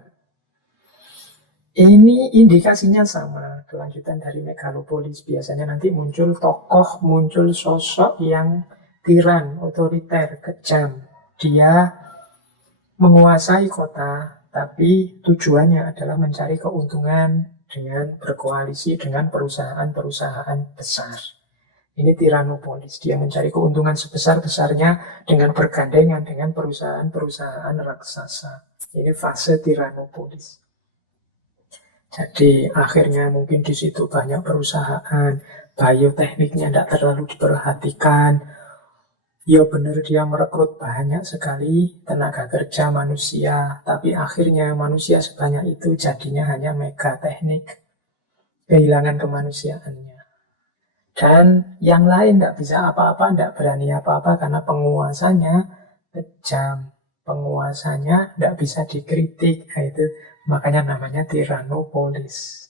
Ini indikasinya sama, kelanjutan dari megalopolis. Biasanya nanti muncul tokoh, muncul sosok yang tiran, otoriter, kejam. Dia menguasai kota, tapi tujuannya adalah mencari keuntungan dengan berkoalisi dengan perusahaan-perusahaan besar. Ini tiranopolis. Dia mencari keuntungan sebesar-besarnya dengan bergandengan dengan perusahaan-perusahaan raksasa. Ini fase tiranopolis. Jadi akhirnya mungkin di situ banyak perusahaan, biotekniknya tidak terlalu diperhatikan. Ya benar, dia merekrut banyak sekali tenaga kerja manusia, tapi akhirnya manusia sebanyak itu jadinya hanya megateknik, kehilangan kemanusiaannya. Dan yang lain tidak bisa apa-apa, tidak berani apa-apa karena penguasanya kejam, penguasanya tidak bisa dikritik. Nah, itu makanya namanya tiranopolis.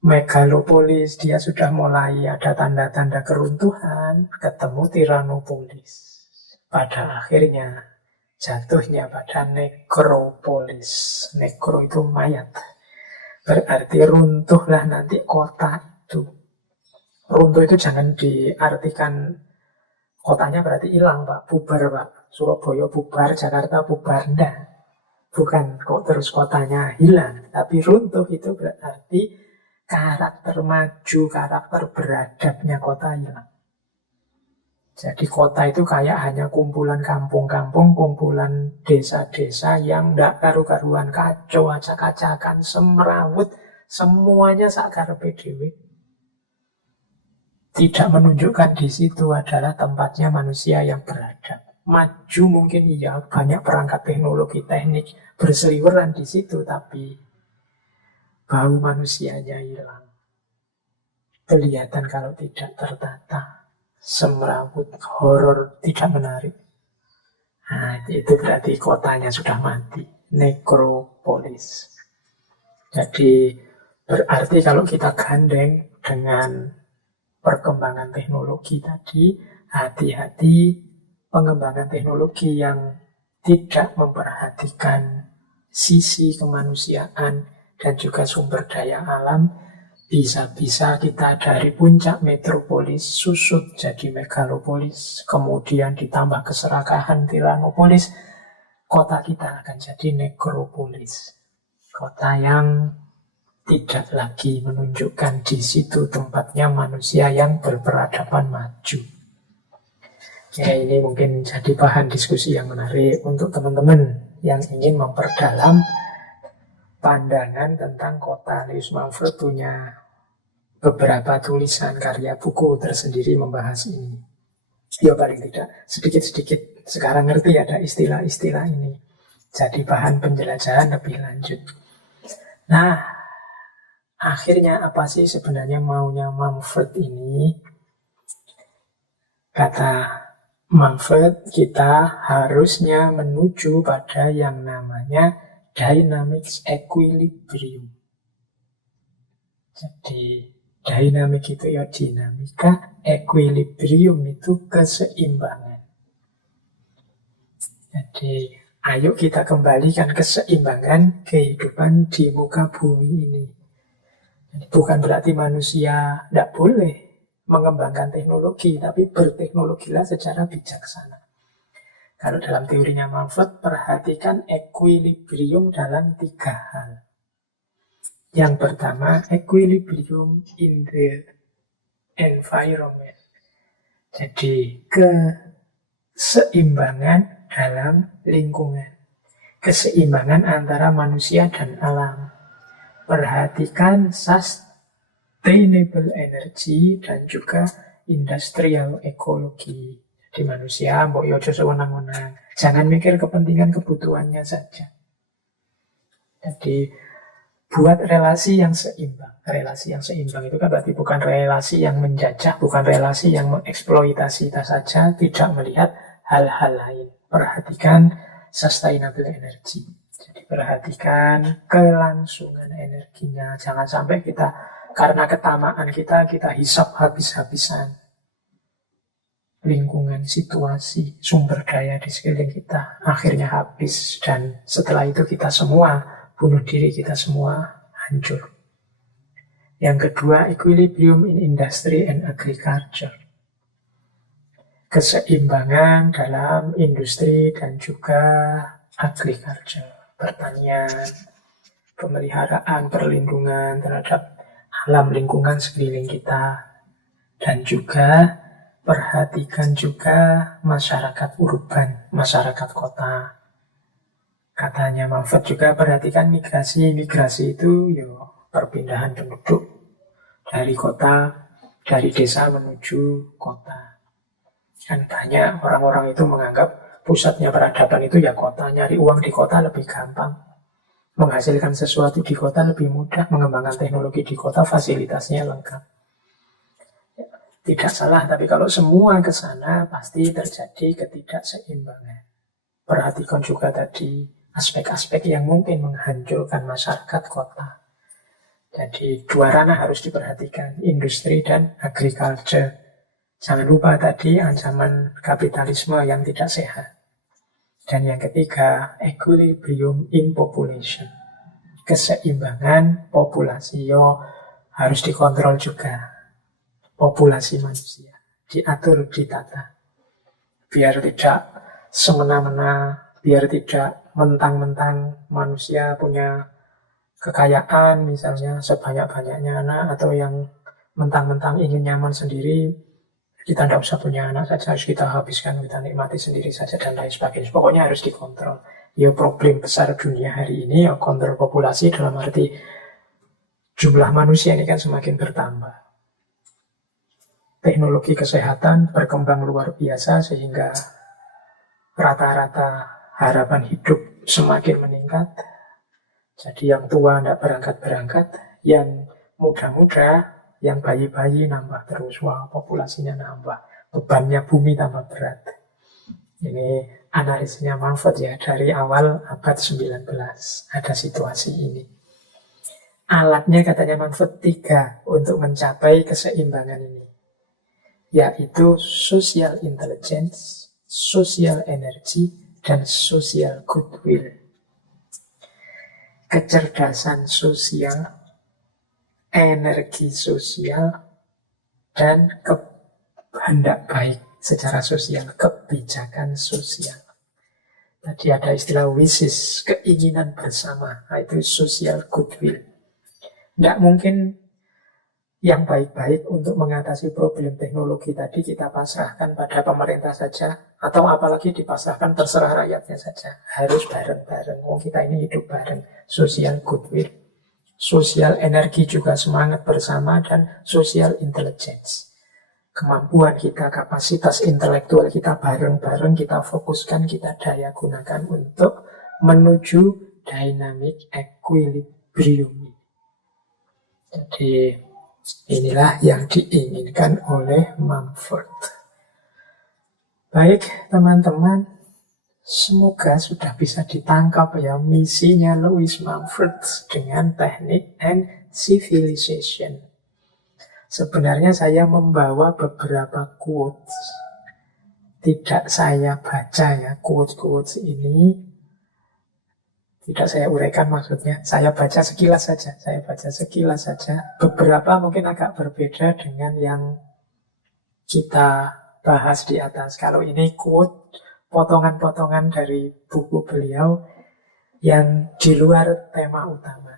Megalopolis, dia sudah mulai ada tanda-tanda keruntuhan, ketemu tiranopolis. Pada akhirnya jatuhnya pada nekropolis. Nekro itu mayat. Berarti runtuhlah nanti kota itu. Runtuh itu jangan diartikan kotanya berarti hilang Pak, bubar Pak. Surabaya bubar, Jakarta bubar, enggak. Bukan kok terus kotanya hilang, tapi runtuh itu berarti karakter maju, karakter beradabnya kota hilang. Jadi kota itu kayak hanya kumpulan kampung-kampung, kumpulan desa-desa yang tidak karu-karuan, kacau, acak-acakan, semrawut, semuanya sakarepe dhewe. Tidak menunjukkan di situ adalah tempatnya manusia yang beradab. Maju mungkin iya, banyak perangkat teknologi teknik berseliweran di situ, tapi bau manusianya hilang. Kelihatan kalau tidak tertata, semrawut, horor, tidak menarik. Nah, itu berarti kotanya sudah mati. Nekropolis. Jadi berarti kalau kita gandeng dengan perkembangan teknologi tadi, hati-hati pengembangan teknologi yang tidak memperhatikan sisi kemanusiaan dan juga sumber daya alam, bisa-bisa kita dari puncak metropolis susut jadi megalopolis, kemudian ditambah keserakahan tiranopolis, kota kita akan jadi nekropolis. Kota yang tidak lagi menunjukkan di situ tempatnya manusia yang berperadaban maju. Ya, ini mungkin jadi bahan diskusi yang menarik untuk teman-teman yang ingin memperdalam pandangan tentang kota. Lewis Mumford punya beberapa tulisan karya buku tersendiri membahas ini. Ya paling tidak sedikit-sedikit sekarang ngerti ada istilah-istilah ini. Jadi bahan penjelajahan lebih lanjut. Nah, akhirnya apa sih sebenarnya maunya Mumford ini? Kata Mumford, kita harusnya menuju pada yang namanya dynamics equilibrium. Jadi dynamic itu ya dinamika, equilibrium itu keseimbangan. Jadi, ayo kita kembalikan keseimbangan kehidupan di muka bumi ini. Bukan berarti manusia tidak boleh mengembangkan teknologi, tapi berteknologilah secara bijaksana. Kalau dalam teorinya Manfred, perhatikan equilibrium dalam 3 hal. Yang pertama, equilibrium in the environment. Jadi, keseimbangan dalam lingkungan. Keseimbangan antara manusia dan alam. Perhatikan sustainable energy dan juga industrial ecology. Di manusia, mbok yo aja sewenang-wenang. Jangan mikir kepentingan kebutuhannya saja. Jadi, buat relasi yang seimbang. Relasi yang seimbang itu kan berarti bukan relasi yang menjajah, bukan relasi yang mengeksploitasi kita saja, tidak melihat hal-hal lain. Perhatikan sustainable energy. Jadi perhatikan kelangsungan energinya. Jangan sampai kita, karena ketamaan kita hisap habis-habisan lingkungan, situasi, sumber daya di sekeliling kita. Akhirnya habis, dan setelah itu kita semua bunuh diri, kita semua hancur. Yang kedua, equilibrium in industry and agriculture. Keseimbangan dalam industri dan juga agriculture. Pertanian, pemeliharaan, perlindungan terhadap alam lingkungan sekeliling kita. Dan juga perhatikan juga masyarakat urban, masyarakat kota. Katanya Manfred juga perhatikan migrasi. Migrasi itu perpindahan penduduk dari kota, dari desa menuju kota. Kan banyak orang-orang itu menganggap pusatnya peradaban itu ya kota. Nyari uang di kota lebih gampang, menghasilkan sesuatu di kota lebih mudah, mengembangkan teknologi di kota fasilitasnya lengkap. Tidak salah, tapi kalau semua ke sana pasti terjadi ketidakseimbangan. Perhatikan juga tadi aspek-aspek yang mungkin menghancurkan masyarakat kota. Jadi 2 ranah harus diperhatikan, industri dan agriculture. Jangan lupa tadi ancaman kapitalisme yang tidak sehat. Dan yang ketiga, equilibrium in population. Keseimbangan populasi harus dikontrol juga. Populasi manusia diatur, ditata. Biar tidak semena-mena, biar tidak mentang-mentang manusia punya kekayaan, misalnya sebanyak-banyaknya anak, atau yang mentang-mentang ingin nyaman sendiri, kita tidak usah punya anak saja, harus kita habiskan, kita nikmati sendiri saja, dan lain sebagainya. Pokoknya harus dikontrol. Problem besar dunia hari ini, kontrol populasi dalam arti jumlah manusia ini kan semakin bertambah. Teknologi kesehatan berkembang luar biasa, sehingga rata-rata harapan hidup semakin meningkat. Jadi yang tua tidak berangkat-berangkat, yang muda-muda, yang bayi-bayi nambah terus. Wah, populasinya nambah, bebannya bumi tambah berat. Ini analisisnya Manfred ya, dari awal abad 19 ada situasi ini. Alatnya katanya Manfred 3 untuk mencapai keseimbangan ini, yaitu social intelligence, social energy, dan social goodwill. Kecerdasan sosial, energi sosial, dan kehendak baik secara sosial, kebijakan sosial. Tadi ada istilah wishes, keinginan bersama, itu social goodwill. Tidak mungkin yang baik-baik untuk mengatasi problem teknologi tadi kita pasrahkan pada pemerintah saja, atau apalagi dipasrahkan terserah rakyatnya saja. Harus bareng-bareng, kita ini hidup bareng. Social goodwill, sosial energi juga semangat bersama, dan social intelligence. Kemampuan kita, kapasitas intelektual kita bareng-bareng kita fokuskan, kita daya gunakan untuk menuju dynamic equilibrium. Jadi inilah yang diinginkan oleh Manfred. Baik teman-teman, semoga sudah bisa ditangkap ya misinya Louis Manfred dengan teknik and civilization. Sebenarnya saya membawa beberapa quotes tidak saya baca ya, quotes-quotes ini tidak saya uraikan maksudnya. Saya baca sekilas saja. Saya baca sekilas saja. Beberapa mungkin agak berbeda dengan yang kita bahas di atas. Kalau ini quote, potongan-potongan dari buku beliau yang di luar tema utama.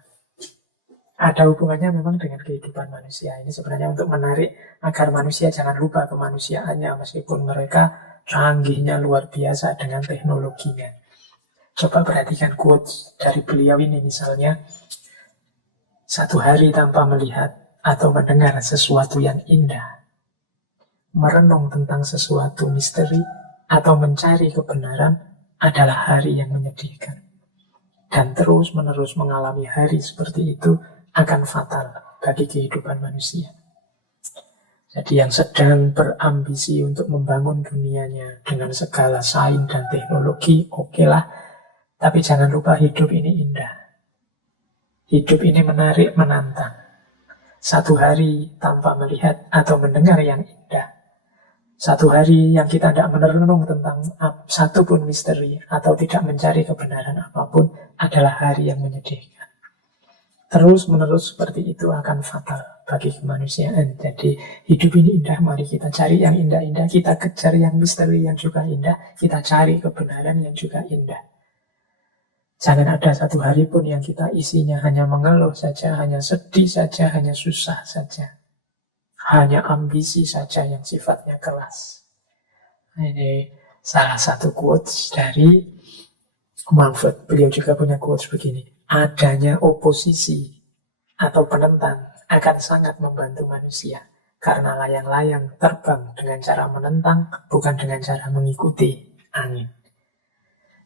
Ada hubungannya memang dengan kehidupan manusia. Ini sebenarnya untuk menarik agar manusia jangan lupa kemanusiaannya meskipun mereka canggihnya luar biasa dengan teknologinya. Coba perhatikan quotes dari beliau ini misalnya. Satu hari tanpa melihat atau mendengar sesuatu yang indah, merenung tentang sesuatu misteri, atau mencari kebenaran adalah hari yang menyedihkan. Dan terus-menerus mengalami hari seperti itu akan fatal bagi kehidupan manusia. Jadi yang sedang berambisi untuk membangun dunianya dengan segala sains dan teknologi, oke lah. Tapi jangan lupa hidup ini indah. Hidup ini menarik, menantang. Satu hari tanpa melihat atau mendengar yang indah. Satu hari yang kita tidak merenung tentang satu pun misteri atau tidak mencari kebenaran apapun adalah hari yang menyedihkan. Terus menerus seperti itu akan fatal bagi kemanusiaan. Jadi hidup ini indah, mari kita cari yang indah-indah. Kita kejar yang misteri yang juga indah. Kita cari kebenaran yang juga indah. Jangan ada satu hari pun yang kita isinya hanya mengeluh saja, hanya sedih saja, hanya susah saja. Hanya ambisi saja yang sifatnya kelas. Ini salah satu quotes dari Mumford. Beliau juga punya quotes begini. Adanya oposisi atau penentang akan sangat membantu manusia. Karena layang-layang terbang dengan cara menentang, bukan dengan cara mengikuti angin.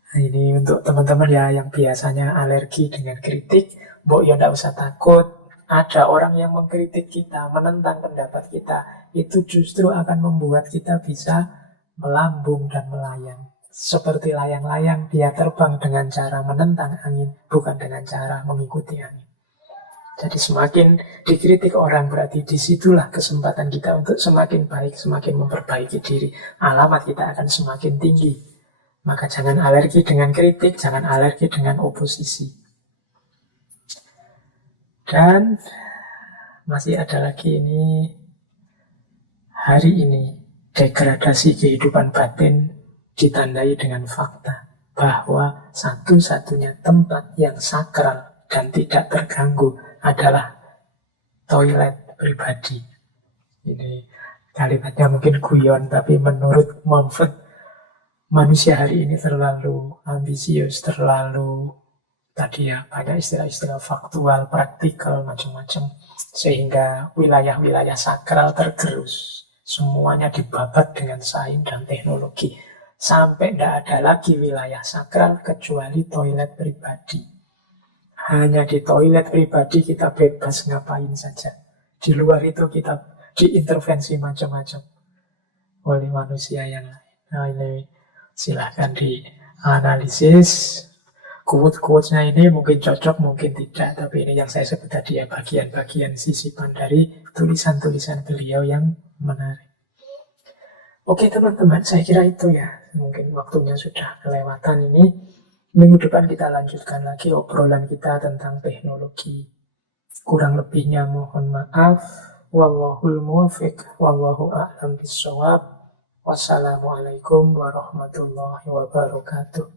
Nah, ini untuk teman-teman ya yang biasanya alergi dengan kritik, mbok ya ndak usah takut. Ada orang yang mengkritik kita, menentang pendapat kita, itu justru akan membuat kita bisa melambung dan melayang. Seperti layang-layang, dia terbang dengan cara menentang angin, bukan dengan cara mengikuti angin. Jadi semakin dikritik orang, berarti disitulah kesempatan kita untuk semakin baik, semakin memperbaiki diri. Alamat kita akan semakin tinggi. Maka jangan alergi dengan kritik, jangan alergi dengan oposisi. Dan masih ada lagi ini, hari ini degradasi kehidupan batin ditandai dengan fakta bahwa satu-satunya tempat yang sakral dan tidak terganggu adalah toilet pribadi. Ini kalimatnya mungkin guyon, tapi menurut Mumford, manusia hari ini terlalu ambisius, terlalu tadi ya banyak istilah-istilah faktual, praktikal, macam-macam, sehingga wilayah-wilayah sakral tergerus. Semuanya dibabat dengan sains dan teknologi. Sampai tidak ada lagi wilayah sakral kecuali toilet pribadi. Hanya di toilet pribadi kita bebas ngapain saja. Di luar itu kita diintervensi macam-macam oleh manusia yang lain. Nah ini silahkan dianalisis. Quotes-quotesnya ini mungkin cocok, mungkin tidak. Tapi ini yang saya sebut tadi ya, bagian-bagian sisipan dari tulisan-tulisan beliau yang menarik. Oke teman-teman, saya kira itu ya. Mungkin waktunya sudah kelewatan ini. Minggu depan kita lanjutkan lagi obrolan kita tentang teknologi. Kurang lebihnya mohon maaf. Wallahul muwaffiq, wallahu a'lam bishawab. Wassalamualaikum warahmatullahi wabarakatuh.